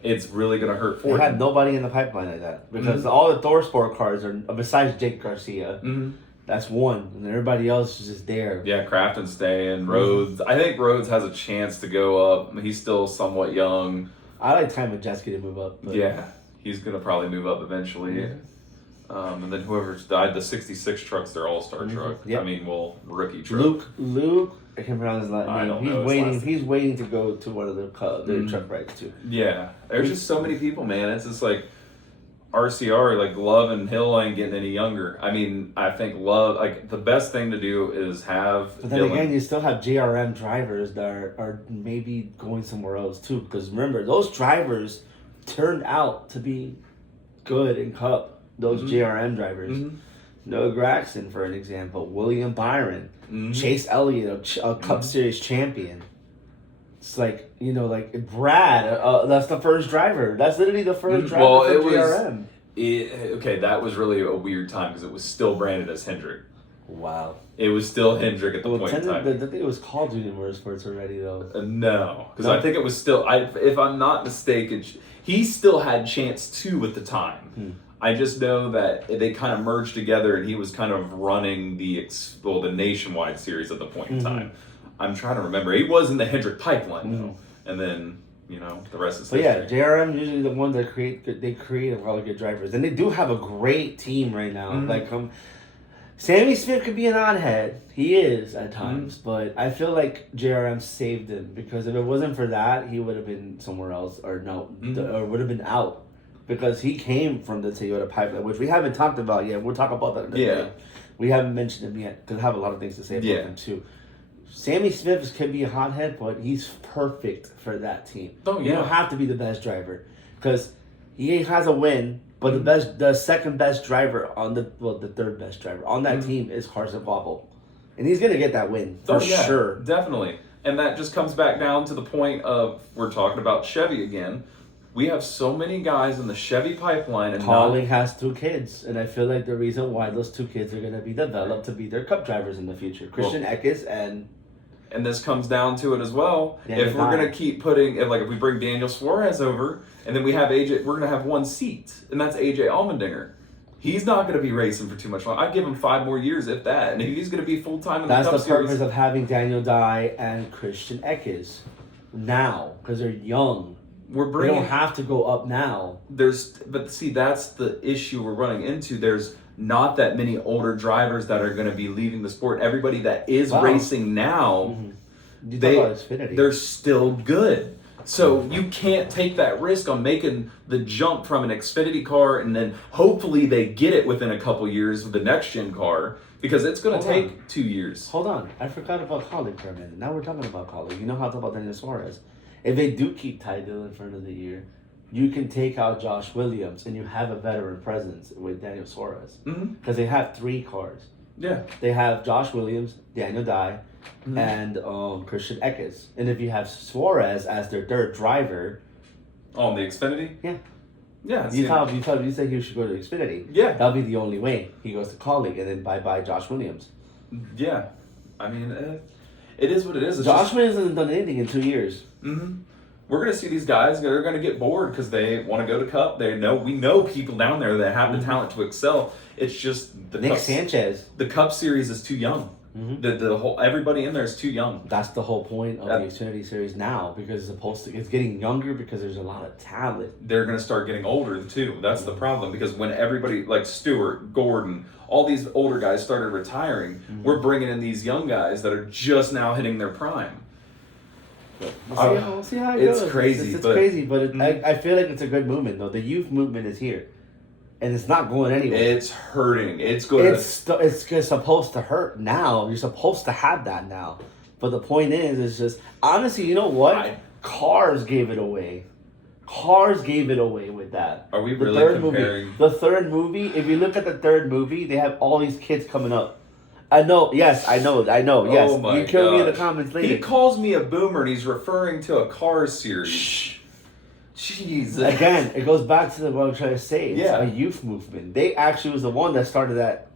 It's really going to hurt They Ford. had nobody in the pipeline like that because all the Thor Sport cars are besides Jake Garcia. Mm-hmm. That's one, and everybody else is just there. Yeah, Kraft and Stay and Rhodes. I think Rhodes has a chance to go up. He's still somewhat young. I like Ty Majeski to move up. But Yeah, he's going to probably move up eventually. Mm-hmm. And then whoever's died, the 66 truck's their all-star truck. Yep. I mean, rookie truck. Luke, I can't pronounce his last I name. don't He's know his waiting. last He's waiting to go to one of the truck rides too. Yeah, there's just so many people, man. It's just like RCR, like Love and Hill ain't getting any younger. I mean, I think Love, like the best thing to do is have. But then Dylan. again, you still have JRM drivers that are maybe going somewhere else too. Because remember, those drivers turned out to be good in Cup. Those JRM drivers. Mhm. Noah Gragson, for an example. William Byron. Mhm. Chase Elliott, a Cup Series champion. It's like, like Brad, that's the first driver. That's literally the first driver Well, for it was- JRM. Okay, that was really a weird time because it was still branded as Hendrick. Wow. It was still Hendrick at the point in time. I think it was called Junior Motorsports already, though. No, because No? I think it was still. If I'm not mistaken, he still had chance 2 at the time. I just know that they kind of merged together, and he was kind of running the nationwide series at the point in time. I'm trying to remember. He was in the Hendrick pipeline though, and then the rest is But history. yeah, JRM usually the ones that create a lot of good drivers, and they do have a great team right now. Like Sammy Smith could be an odd head. He is at times, but I feel like JRM saved him because if it wasn't for that, he would have been somewhere else or would have been out because he came from the Toyota pipeline, which we haven't talked about yet. We'll talk about that in a minute. We haven't mentioned him yet because I have a lot of things to say about him too. Sammy Smith could be a hothead, but he's perfect for that team. Oh, yeah. You don't have to be the best driver because he has a win, but the second best driver on the third best driver on that team is Carson Kvapil, and he's gonna get that win for sure. Definitely. And that just comes back down to the point of we're talking about Chevy again. We have so many guys in the Chevy pipeline, and Pauling has 2 kids, and I feel like the reason why those 2 kids are gonna be developed to be their Cup drivers in the future, Christian Eckes and this comes down to it as well. Daniel if we're Dye. gonna keep putting, if we bring Daniel Suarez over, and then we have AJ, we're gonna have 1 seat, and that's AJ Allmendinger. He's not gonna be racing for too much longer. I'd give him 5 more years, if that, and if he's gonna be full time in That's the the Cup Series. purpose of having Daniel Dye and Christian Eckes now because they're young. We're They bringing. don't have to go up now. But see, that's the issue we're running into. There's not that many older drivers that are going to be leaving the sport. Everybody that is racing now, You talk about Xfinity. they're still good. So you can't take that risk on making the jump from an Xfinity car and then hopefully they get it within a couple years with the next gen car because it's going to Hold take 2 years. Hold on, I forgot about Colleague for a minute. Now we're talking about Colleague. You know how I talk about Daniel Suarez. If they do keep Ty Dillon for another year, you can take out Josh Williams and you have a veteran presence with Daniel Suarez because they have 3 cars. Yeah. They have Josh Williams, Daniel Dye, and Christian Eckes. And if you have Suarez as their third driver, On the Xfinity? Yeah. Yeah. you say he should go to Xfinity. Yeah. That'll be the only way. He goes to Colleague and then bye Josh Williams. Yeah. I mean, it is what it is. It's Josh Williams hasn't done anything in 2 years. We're going to see these guys that are going to get bored because they want to go to Cup. We know people down there that have the talent to excel. It's just Nick Sanchez. The Cup Series is too young. The whole everybody in there is too young. That's the whole point of the Xfinity Series now because it's getting younger because there's a lot of talent. They're going to start getting older too. That's the problem because when everybody like Stewart, Gordon, all these older guys started retiring, we're bringing in these young guys that are just now hitting their prime. We'll see how it It's goes. crazy, It's but- crazy, but I feel like it's a good movement though. The youth movement is here. and it's not going anywhere. It's hurting. It's good. It's supposed to hurt now. You're supposed to have that now. But the point is, it's just honestly, you know what? Cars gave it away. Cars gave it away with that. Are we The really third comparing? movie? The third movie. If you look at the third movie, they have all these kids coming up. I know. Yes, I know. Yes, Oh my you kill me in the gosh. comments later. He calls me a boomer and he's referring to a Cars series. Jeez. Again, it goes back to what I'm trying to say. It's Yeah. a youth movement. They actually was the one that started that,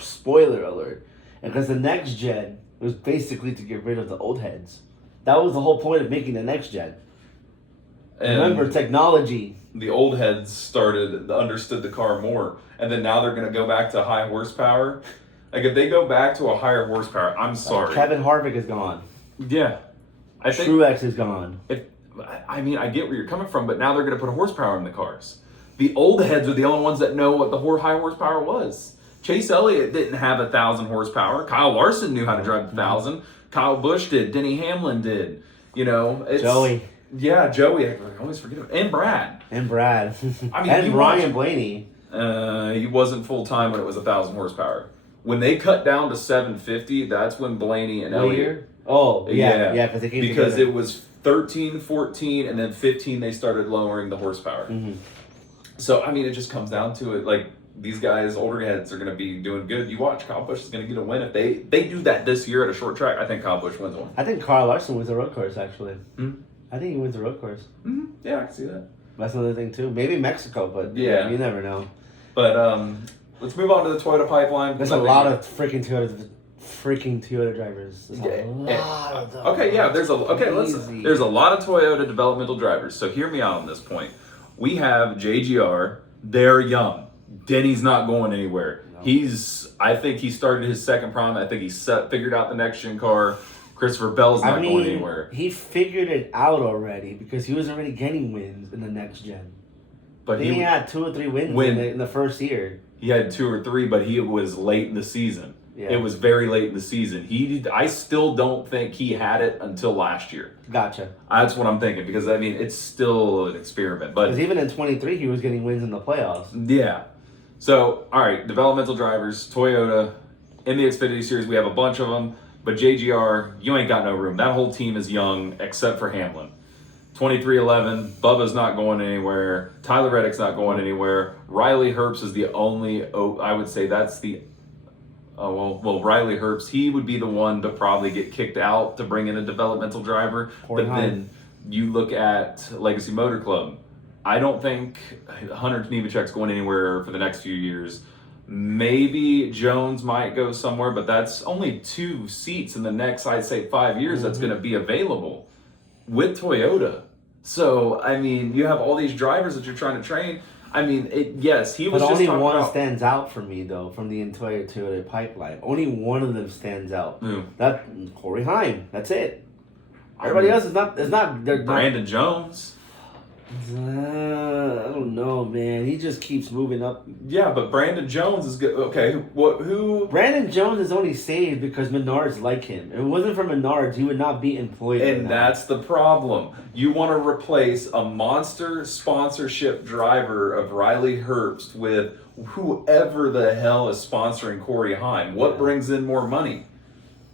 spoiler alert. And because the next gen was basically to get rid of the old heads. That was the whole point of making the next gen. And Remember, technology. the old heads understood the car more, and then now they're going to go back to high horsepower. Like if they go back to a higher horsepower, I'm sorry. Kevin Harvick is gone. Yeah, I think. Truex is gone. I mean, I get where you're coming from, but now they're going to put horsepower in the cars. The old heads are the only ones that know what the high horsepower was. Chase Elliott didn't have 1,000 horsepower. Kyle Larson knew how to drive 1,000. Kyle Busch did. Denny Hamlin did. Joey. Yeah, Joey. I always forget him. And Brad. I mean, you and watch- Ryan Blaney. He wasn't full time when it was 1,000 horsepower. When they cut down to 750, that's when Blaney and Elliott. Oh, yeah, because they came because together. it was 13, 14, and then 15 they started lowering the horsepower. Mm-hmm. So I mean, it just comes down to it. Like these guys, older heads, are going to be doing good. You watch, Kyle Busch is going to get a win if they do that this year at a short track. I think Kyle Busch wins one. I think Kyle Larson wins the road course, actually. Mhm. I think he wins the road course. Mm-hmm. Yeah, I can see that. That's another thing, too. Maybe Mexico, but Yeah. you never know. But let's move on to the Toyota pipeline. There's a lot of freaking Toyota drivers. There's a Yeah. lot of them. Okay, yeah, there's Crazy. there's a lot of Toyota developmental drivers. So hear me out on this point. We have JGR. They're young. Denny's not going anywhere. No. I think he started his second prime. I think he figured out the next gen car. Christopher Bell's not going anywhere. He figured it out already because he was already getting wins in the next gen. But He had 2 or 3 wins in the first year. He had 2 or 3, but he was late in the season. Yeah. It was very late in the season. I still don't think he had it until last year. Gotcha. That's what I'm thinking because I mean it's still an experiment. But Because even in 23, he was getting wins in the playoffs. yeah. So all right, developmental drivers, Toyota, in the Xfinity Series we have a bunch of them. But JGR, you ain't got no room. That whole team is young except for Hamlin. 23-11, Bubba's not going anywhere. Tyler Reddick's not going anywhere. Riley Herbst is the only. I would say that's the. Well, Riley Herbst, he would be the one to probably get kicked out to bring in a developmental driver. Corey But Heim. then you look at Legacy Motor Club. I don't think Hunter Nemechek's going anywhere for the next few years. Maybe Jones might go somewhere, but that's only 2 seats in the next, I'd say, 5 years that's going to be available with Toyota. So, I mean, you have all these drivers that you're trying to train. I mean, yes, he was But just only talking one about, stands out for me, though, from the entire Toyota pipeline. Only one of them stands out. Who? That Corey Heim. That's it. Everybody else is not. It's not. They're Brandon Jones. I don't know, man. He just keeps moving up. Yeah, but Brandon Jones is good. Okay, who? Brandon Jones is only saved because Menards like him. If it wasn't for Menards, he would not be employed. right And now. that's the problem. You want to replace a monster sponsorship driver of Riley Herbst with whoever the hell is sponsoring Corey Heim. What Yeah. brings in more money?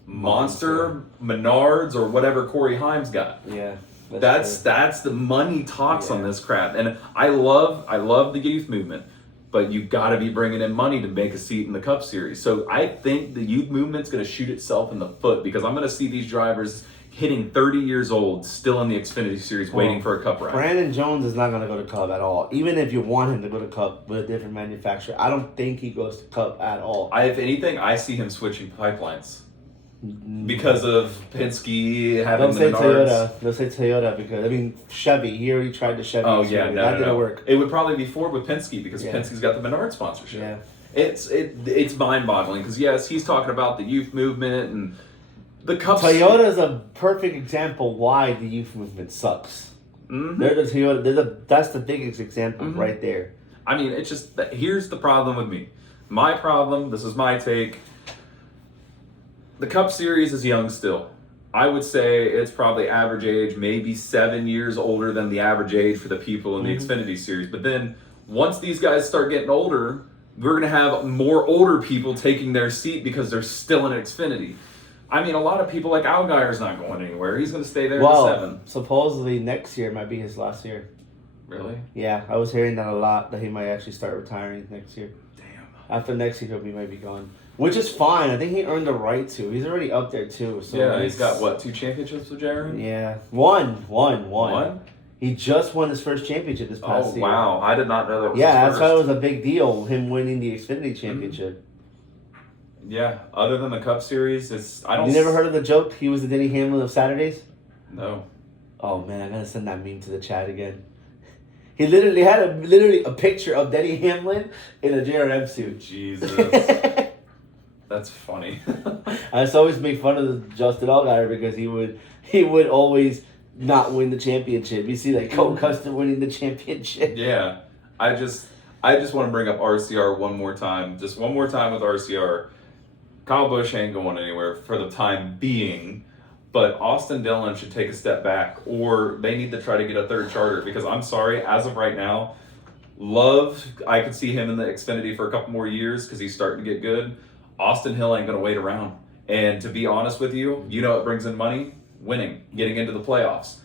Monster, Menards, or whatever Corey Heim's got. Yeah. That's the money talks on Yeah. this crap. And I love the youth movement, but you got to be bringing in money to make a seat in the Cup Series. So I think the youth movement's going to shoot itself in the foot because I'm going to see these drivers hitting 30 years old still in the Xfinity Series waiting for a Cup ride. Brandon Jones is not going to go to Cup at all. Even if you want him to go to Cup with a different manufacturer, I don't think he goes to Cup at all. If anything, I see him switching pipelines because of Penske having Don't the say Menards. Toyota. Don't say Toyota because, I mean, Chevy. He already tried the Chevy. Oh Chevy. yeah, no, that no, didn't no. work. It would probably be Ford with Penske because Yeah. Penske's got the Menard sponsorship. Yeah. It's mind-boggling because yes, he's talking about the youth movement and the Cup. Toyota is a perfect example why the youth movement sucks. Mhm. They're the Toyota. That's the biggest example Mhm. right there. I mean, it's just that here's the problem with me. My problem. This is my take. The Cup Series is young still. I would say it's probably average age, maybe 7 years older than the average age for the people in the Xfinity Series. But then Once these guys start getting older, we're going to have more older people taking their seat because they're still in Xfinity. I mean, a lot of people like Algire's not going anywhere. He's going to stay there Well, to 7. supposedly next year might be his last year. Really? Yeah, I was hearing that a lot, that he might actually start retiring next year. Damn. After next year, he might be gone. Which is fine. I think he earned the right to. He's already up there, too. So Yeah, he's got, what, 2 championships with Jerry? Yeah. One. One? He just won his first championship this past year. Oh, wow. I did not know that was Yeah, his that's why it first. was a big deal, him winning the Xfinity Championship. Yeah, other than the Cup Series, I don't... You never heard of the joke? He was the Denny Hamlin of Saturdays? No. Oh, man, I gotta send that meme to the chat again. He literally had a picture of Denny Hamlin in a JRM suit. Jesus. That's funny. I used to always make fun of Justin Allgaier because he would always not win the championship. You see like Cole Custer winning the championship. Yeah. I just want to bring up RCR one more time. Just one more time with RCR. Kyle Busch ain't going anywhere for the time being, but Austin Dillon should take a step back, or they need to try to get a third charter, because I'm sorry, as of right now, I could see him in the Xfinity for a couple more years because he's starting to get good. Austin Hill ain't going to wait around. And to be honest with you, you know what brings in money? Winning, getting into the playoffs.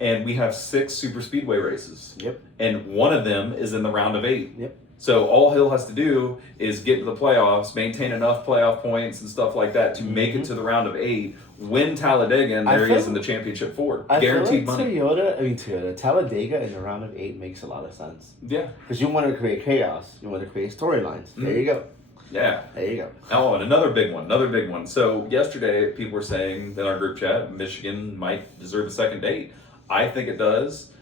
And we have 6 super speedway races. Yep. And one of them is in the round of 8. Yep. So all Hill has to do is get to the playoffs, maintain enough playoff points and stuff like that to make it to the round of 8, win Talladega, and there he is in the championship 4. Guaranteed money. Talladega in the round of 8 makes a lot of sense. Yeah. Because you want to create chaos. You want to create storylines. There you go. Yeah. There you go. Oh, and another big one. So yesterday, people were saying in our group chat, Michigan might deserve a second date. I think it does.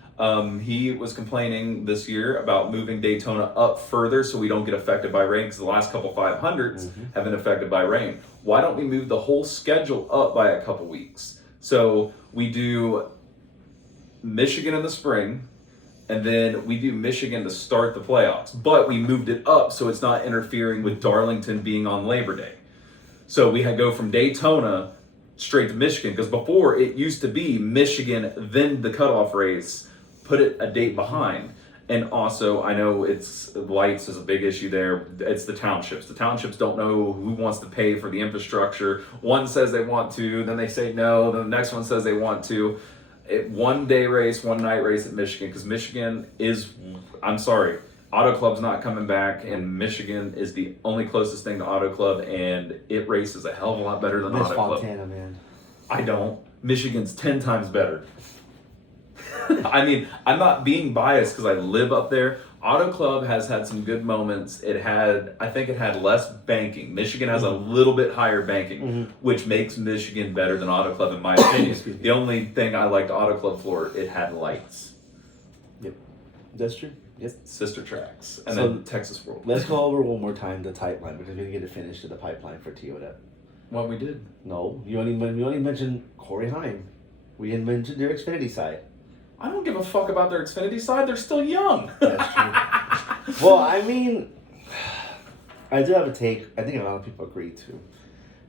He was complaining this year about moving Daytona up further so we don't get affected by rain, because the last couple 500s have been affected by rain. Why don't we move the whole schedule up by a couple weeks? So we do Michigan in the spring, and then we do Michigan to start the playoffs. But we moved it up so it's not interfering with Darlington being on Labor Day. So we had go from Daytona straight to Michigan, because before it used to be Michigan, then the cutoff race, put it a date behind. And also, I know lights is a big issue there. It's the townships. The townships don't know who wants to pay for the infrastructure. One says they want to, then they say no, then the next one says they want to. One day race, one night race at Michigan, because Michigan is, I'm sorry, Auto Club's not coming back, and Michigan is the only closest thing to Auto Club, and it races a hell of a lot better than Auto Club. Fontana, man. I don't. Michigan's 10 times better. I mean, I'm not being biased because I live up there. Auto Club has had some good moments. I think it had less banking. Michigan has a little bit higher banking, which makes Michigan better than Auto Club in my opinion. The only thing I liked Auto Club for, it had lights. Yep. That's true. Yep. Sister tracks. And So, then Texas World. Let's go over one more time the pipeline, because we didn't get it finished to the pipeline for Toyota. What we did. No, we only mentioned Corey Heim. We didn't mention their Xfinity side. I don't give a fuck about their Xfinity side. They're still young. That's true. Well, I mean, I do have a take. I think a lot of people agree too.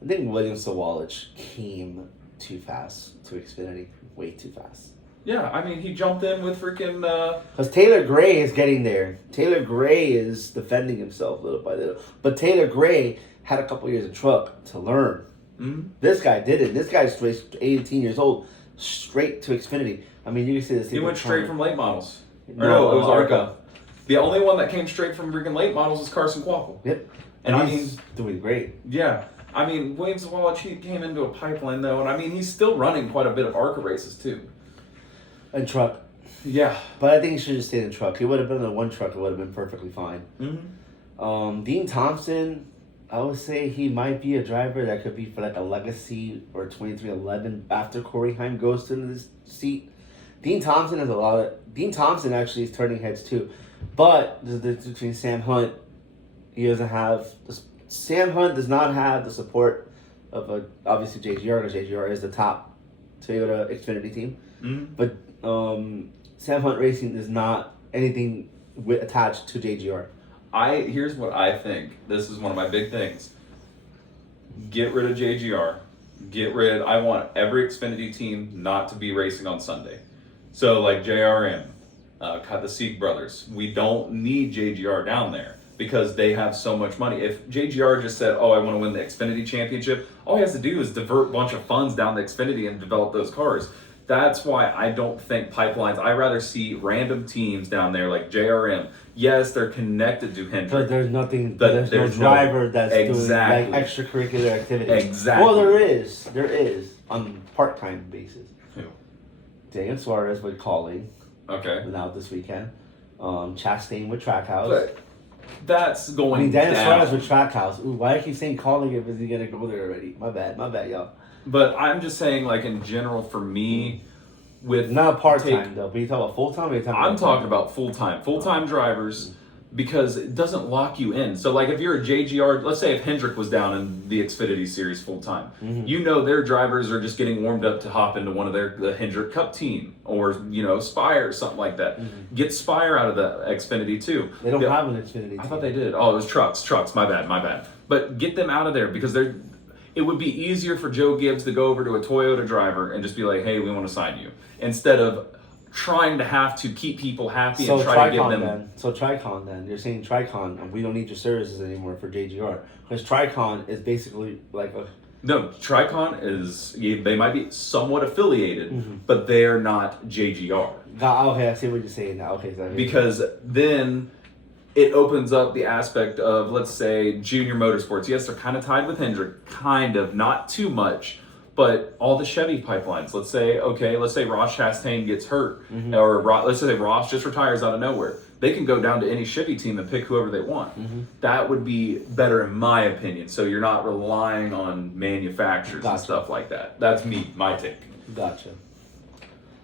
I think William Sawalich came too fast to Xfinity. Way too fast. Yeah, I mean, he jumped in with freaking... Because Taylor Gray is getting there. Taylor Gray is defending himself little by little. But Taylor Gray had a couple years of truck to learn. Mm-hmm. This guy didn't. This guy's 18 years old, straight to Xfinity. I mean, you can say this. He went straight from late models. No, it was ARCA. The only one that came straight from freaking late models was Carson Quapple. Yep. And I he's mean, doing great. Yeah. I mean, Williams Sawalich, he came into a pipeline though, and I mean, he's still running quite a bit of ARCA races too. And truck. Yeah. But I think he should have stayed in truck. He would have been in the one truck. It would have been perfectly fine. Mm-hmm. Dean Thompson, I would say he might be a driver that could be for like a legacy or 2311 after Corey Heim goes to this seat. Dean Thompson has a lot of... Dean Thompson actually is turning heads too. But there's the difference between Sam Hunt. He doesn't have... Sam Hunt does not have the support of obviously JGR, because JGR is the top Toyota Xfinity team. Mm-hmm. But Sam Hunt Racing is not anything attached to JGR. Here's what I think. This is one of my big things. Get rid of JGR. I want every Xfinity team not to be racing on Sunday. So like JRM, the Sieg brothers. We don't need JGR down there because they have so much money. If JGR just said, "Oh, I want to win the Xfinity Championship," all he has to do is divert a bunch of funds down the Xfinity and develop those cars. That's why I don't think pipelines. I rather see random teams down there like JRM. Yes, they're connected to Hendrick. But there's nothing. But There's no driver that's exactly. doing like extracurricular activities. Exactly. Well, there is on part-time basis. Who? Daniel Suarez with Calling. Okay. Out this weekend. Chastain with Trackhouse. But that's going I mean, Daniel down. Suarez with Trackhouse. Ooh, why do I keep saying Calling if he gonna go there already? My bad, y'all. But I'm just saying, like in general, for me, with Not part-time though. But you talking about full-time or you talking I'm about talking about full-time drivers, because it doesn't lock you in. So like if you're a JGR, let's say if Hendrick was down in the Xfinity Series full-time, you know their drivers are just getting warmed up to hop into one of the Hendrick Cup team, or Spire or something like that. Get Spire out of the Xfinity too. They don't have an Xfinity team. I thought they did. Oh, it was trucks. My bad. But get them out of there, because it would be easier for Joe Gibbs to go over to a Toyota driver and just be like, "Hey, we want to sign you," instead of trying to have to keep people happy and try to give them. Tricon then. You're saying Tricon, and we don't need your services anymore for JGR. Because Tricon is basically like a... No, Tricon is, they might be somewhat affiliated, but they're not JGR. Okay, I see what you're saying now. Okay, so Because then it opens up the aspect of, let's say, Junior Motorsports. Yes, they're kind of tied with Hendrick, kind of, not too much, but all the Chevy pipelines. Let's say Ross Chastain gets hurt, or let's say Ross just retires out of nowhere. They can go down to any Chevy team and pick whoever they want. That would be better in my opinion. So you're not relying on manufacturers and stuff like that. That's my take. Gotcha.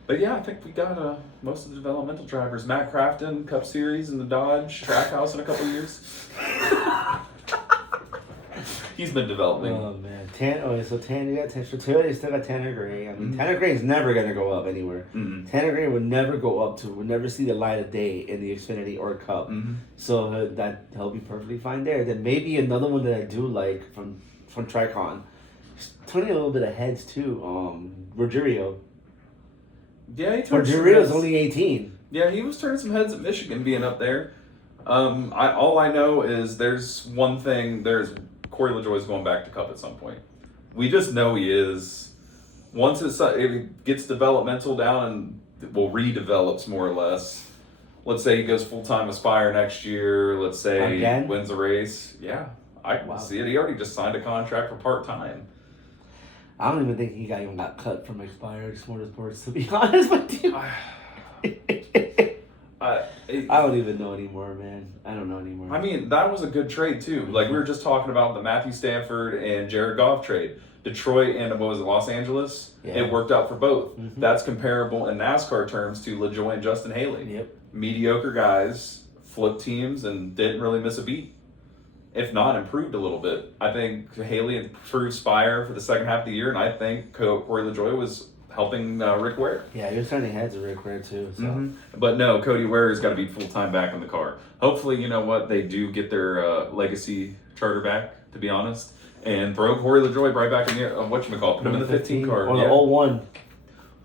But yeah, I think we got most of the developmental drivers. Matt Crafton, Cup Series in the Dodge Trackhouse in a couple years. He's been developing. Oh man, Tanner, you got for Toyota. You still got Tanner Gray. I mean, Tanner Gray is never gonna go up anywhere. Tanner Gray would never go up would never see the light of day in the Xfinity or Cup. So that he'll be perfectly fine there. Then maybe another one that I do like from Tricon, turning a little bit of heads too. Ruggiero. Yeah, he turned. Ruggiero's only 18. Yeah, he was turning some heads at Michigan being up there. All I know is there's one thing. There's Corey LaJoie's going back to Cup at some point. We just know he is. Once it gets developmental down and redevelops more or less. Let's say he goes full-time Aspire next year. Let's say he wins a race. Yeah, I can see it. He already just signed a contract for part-time. I don't even think he even got cut from Expired Motorsports, to be honest with you. I don't even know anymore, man. I don't know anymore. I mean, that was a good trade, too. Like, we were just talking about the Matthew Stafford and Jared Goff trade. Detroit and, Los Angeles? Yeah. It worked out for both. That's comparable in NASCAR terms to LaJoie and Justin Haley. Yep. Mediocre guys, flipped teams, and didn't really miss a beat. If not, improved a little bit. I think Haley improved Spire for the second half of the year, and I think Corey LaJoie was helping Rick Ware. Yeah, you're turning heads of Rick Ware too. So. But no, Cody Ware's got to be full-time back in the car. Hopefully, you know what, they do get their legacy charter back, to be honest, and throw Corey LaJoie right back in the put him in the 15 car. Or the 01.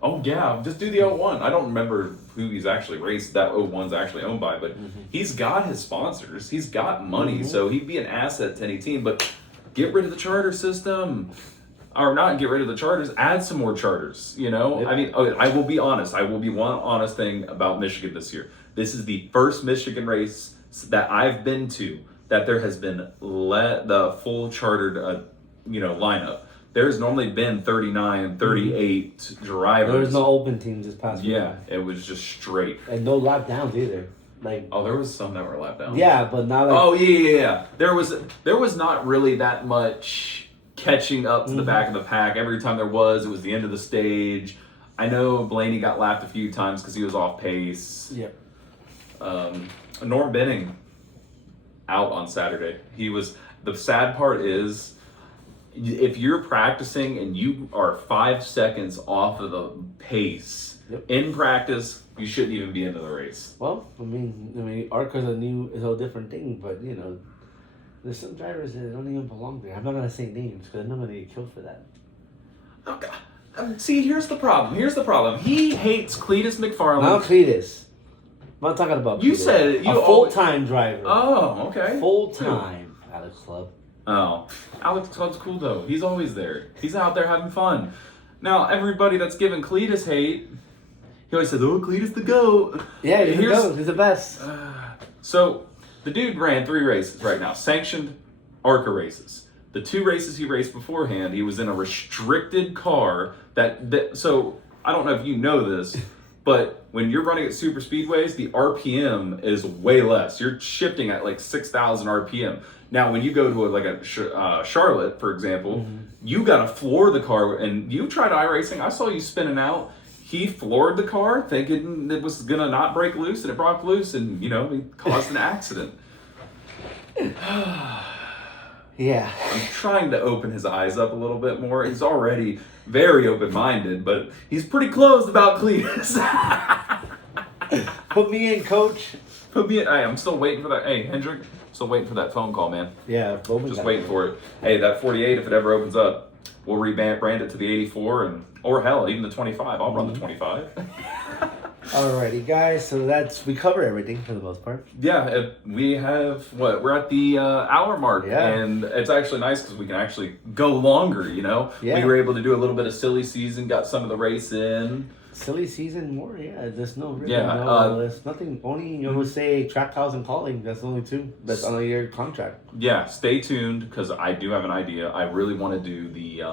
Oh, yeah, just do the 01. I don't remember who he's actually raced, that 01's actually owned by, but he's got his sponsors. He's got money, so he'd be an asset to any team, but get rid of the charter system. Or not get rid of the charters, add some more charters, Yep. I mean, I will be honest. I will be one honest thing about Michigan this year. This is the first Michigan race that I've been to that there has been the full chartered, lineup. There's normally been 39, 38 drivers. There was no open teams this past week. Yeah, it was just straight. And no lap downs either. There was some that were lap downs. Yeah, but not like... Oh, yeah. There was not really that much catching up to the back of the pack. Every time it was the end of the stage. I know Blaney got lapped a few times because he was off pace. Yep. Norm Benning out on Saturday. The sad part is, if you're practicing and you are 5 seconds off of the pace in practice, you shouldn't even be into the race. Well, I mean, ARCA's is a different thing, but there's some drivers that don't even belong there. I'm not gonna say names because I'm not gonna get killed for that. Okay. See, here's the problem. He hates Cletus McFarland. Not Cletus. I'm not talking about You Peter. said you a full-time driver. Oh, okay. Full-time Alex Club. Oh, Alex Club's cool though. He's always there. He's out there having fun. Now, everybody that's giving Cletus hate, he always says, "Oh, Cletus the GOAT." Yeah, he's the GOAT. He's the best. So, the dude ran 3 races right now, sanctioned ARCA races. The 2 races he raced beforehand, he was in a restricted car. So, I don't know if you know this, but when you're running at super speedways, the RPM is way less. You're shifting at like 6,000 RPM. Now, when you go to a Charlotte, for example, you got to floor the car. And you tried iRacing. I saw you spinning out. He floored the car thinking it was going to not break loose, and it broke loose, and, he caused an accident. Yeah. I'm trying to open his eyes up a little bit more. He's already very open-minded, but he's pretty closed about Cletus. Put me in, coach. Put me in. Hey, I'm still waiting for that. Hey, Hendrick, still waiting for that phone call, man. Yeah, Just waiting for it. Hey, that 48, if it ever opens up, we'll rebrand it to the 84, or hell, even the 25. I'll run the 25. Alrighty, guys. So we cover everything for the most part. Yeah, we have we're at the hour mark, Yeah. and it's actually nice because we can actually go longer. Yeah. We were able to do a little bit of silly season, got some of the race in. Silly season more, yeah. There's no really there's nothing. Only we'll say Trackhouse and Calling. That's the only 2. That's on your contract. Yeah, stay tuned because I do have an idea. I really want to do the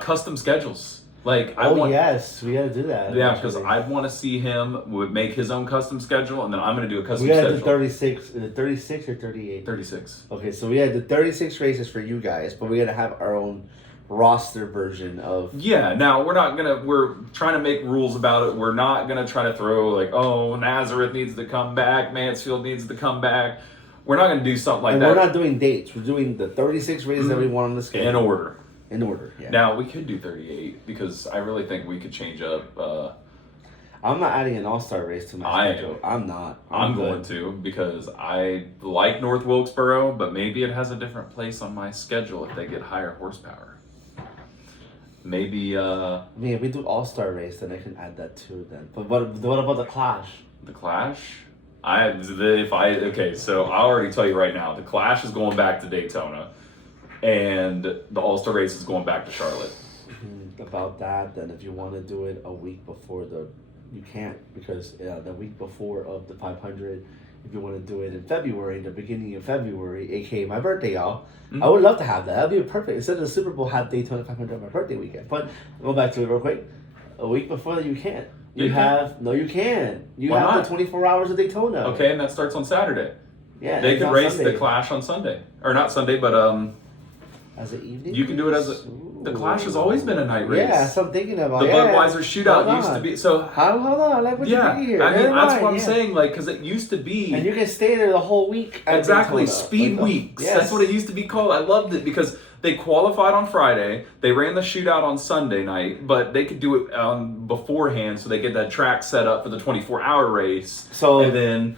custom schedules. Yes, we gotta do that. Yeah, because I want to see him make his own custom schedule, and then I'm going to do a custom we gotta schedule. do 36. Is it 36 or 38? 36. Okay, so we had the 36 races for you guys, but we gotta have our own roster version of. Yeah, now we're trying to make rules about it. We're not gonna try to throw Nazareth needs to come back, Mansfield needs to come back. We're not gonna do something like that. We're not doing dates. We're doing the 36 races that we want on the schedule. In order. In order, yeah. Now, we could do 38 because I really think we could change up. I'm not adding an all-star race to my schedule. I'm not. I'm going to because I like North Wilkesboro, but maybe it has a different place on my schedule if they get higher horsepower. Maybe. I mean, if we do all-star race, then I can add that too. Then, but what about the Clash? The Clash. So I'll already tell you right now, the Clash is going back to Daytona. And the All-Star race is going back to Charlotte. About that, then if you want to do it a week before you can't because the week before of the 500, if you want to do it in February, the beginning of February, aka my birthday, y'all, I would love to have that. That'd be perfect. Instead of the Super Bowl, have Daytona 500 on my birthday weekend. But go back to it real quick. A week before that, you can't. You can. You Why have not? the 24 hours of Daytona. Okay, and that starts on Saturday. Yeah, they could race Sunday. the Clash on Sunday, or not Sunday, but as an evening. You can do it as the Clash has always been a night race. Yeah, that's what I'm thinking about. The Budweiser Shootout used to be so. Hold on, I like what you're thinking here. I mean that's what I'm saying, because it used to be. And you can stay there the whole week. Exactly, Daytona. speed weeks. Yes. That's what it used to be called. I loved it because they qualified on Friday. They ran the shootout on Sunday night, but they could do it beforehand, so they get that track set up for the 24-hour race. So and then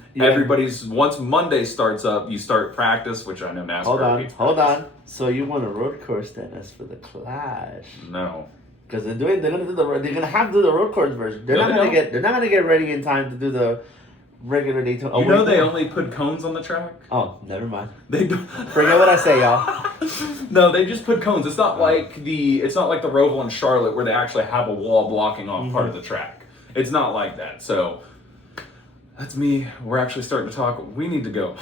once Monday starts up, you start practice, which I know NASCAR. Hold on. So you want a road course then, as for the Clash? No, because they're gonna have to do the road course version. They're not gonna get ready in time to do the regular Daytona. They only put cones on the track. Oh, never mind. They don't. Forget what I say, y'all. No, they just put cones. It's not like the Roval in Charlotte where they actually have a wall blocking off part of the track. It's not like that. So that's me. We're actually starting to talk. We need to go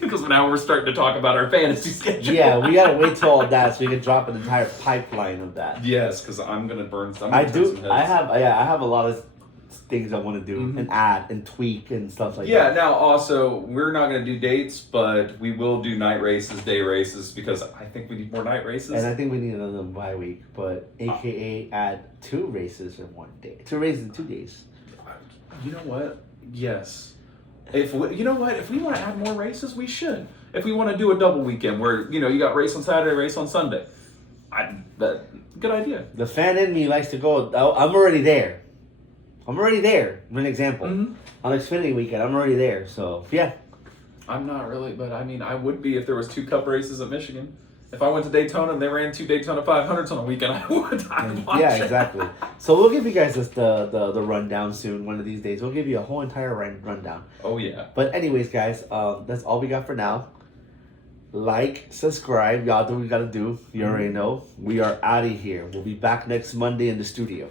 because now we're starting to talk about our fantasy schedule. Yeah, we gotta wait till all that so we can drop an entire pipeline of that. Yes, because I'm gonna burn some. I have a lot of things I want to do and add and tweak and stuff like that. Yeah, now also, we're not going to do dates, but we will do night races, day races, because I think we need more night races. And I think we need another bye week, but AKA add 2 races in 1 day. 2 races in 2 days. You know what? Yes. If we want to add more races, we should. If we want to do a double weekend where, you got race on Saturday, race on Sunday. Good idea. The fan in me likes to go, I'm already there. I'm already there. For an example, on Xfinity weekend, I'm already there. So yeah, I'm not really, but I mean, I would be if there was 2 Cup races at Michigan. If I went to Daytona and they ran 2 Daytona 500s on a weekend, I would. I'd watch Yeah, it. exactly. So we'll give you guys the rundown soon. One of these days, we'll give you a whole entire rundown. Oh yeah. But anyways, guys, that's all we got for now. Like, subscribe, y'all do what we gotta do. You already know. We are out of here. We'll be back next Monday in the studio.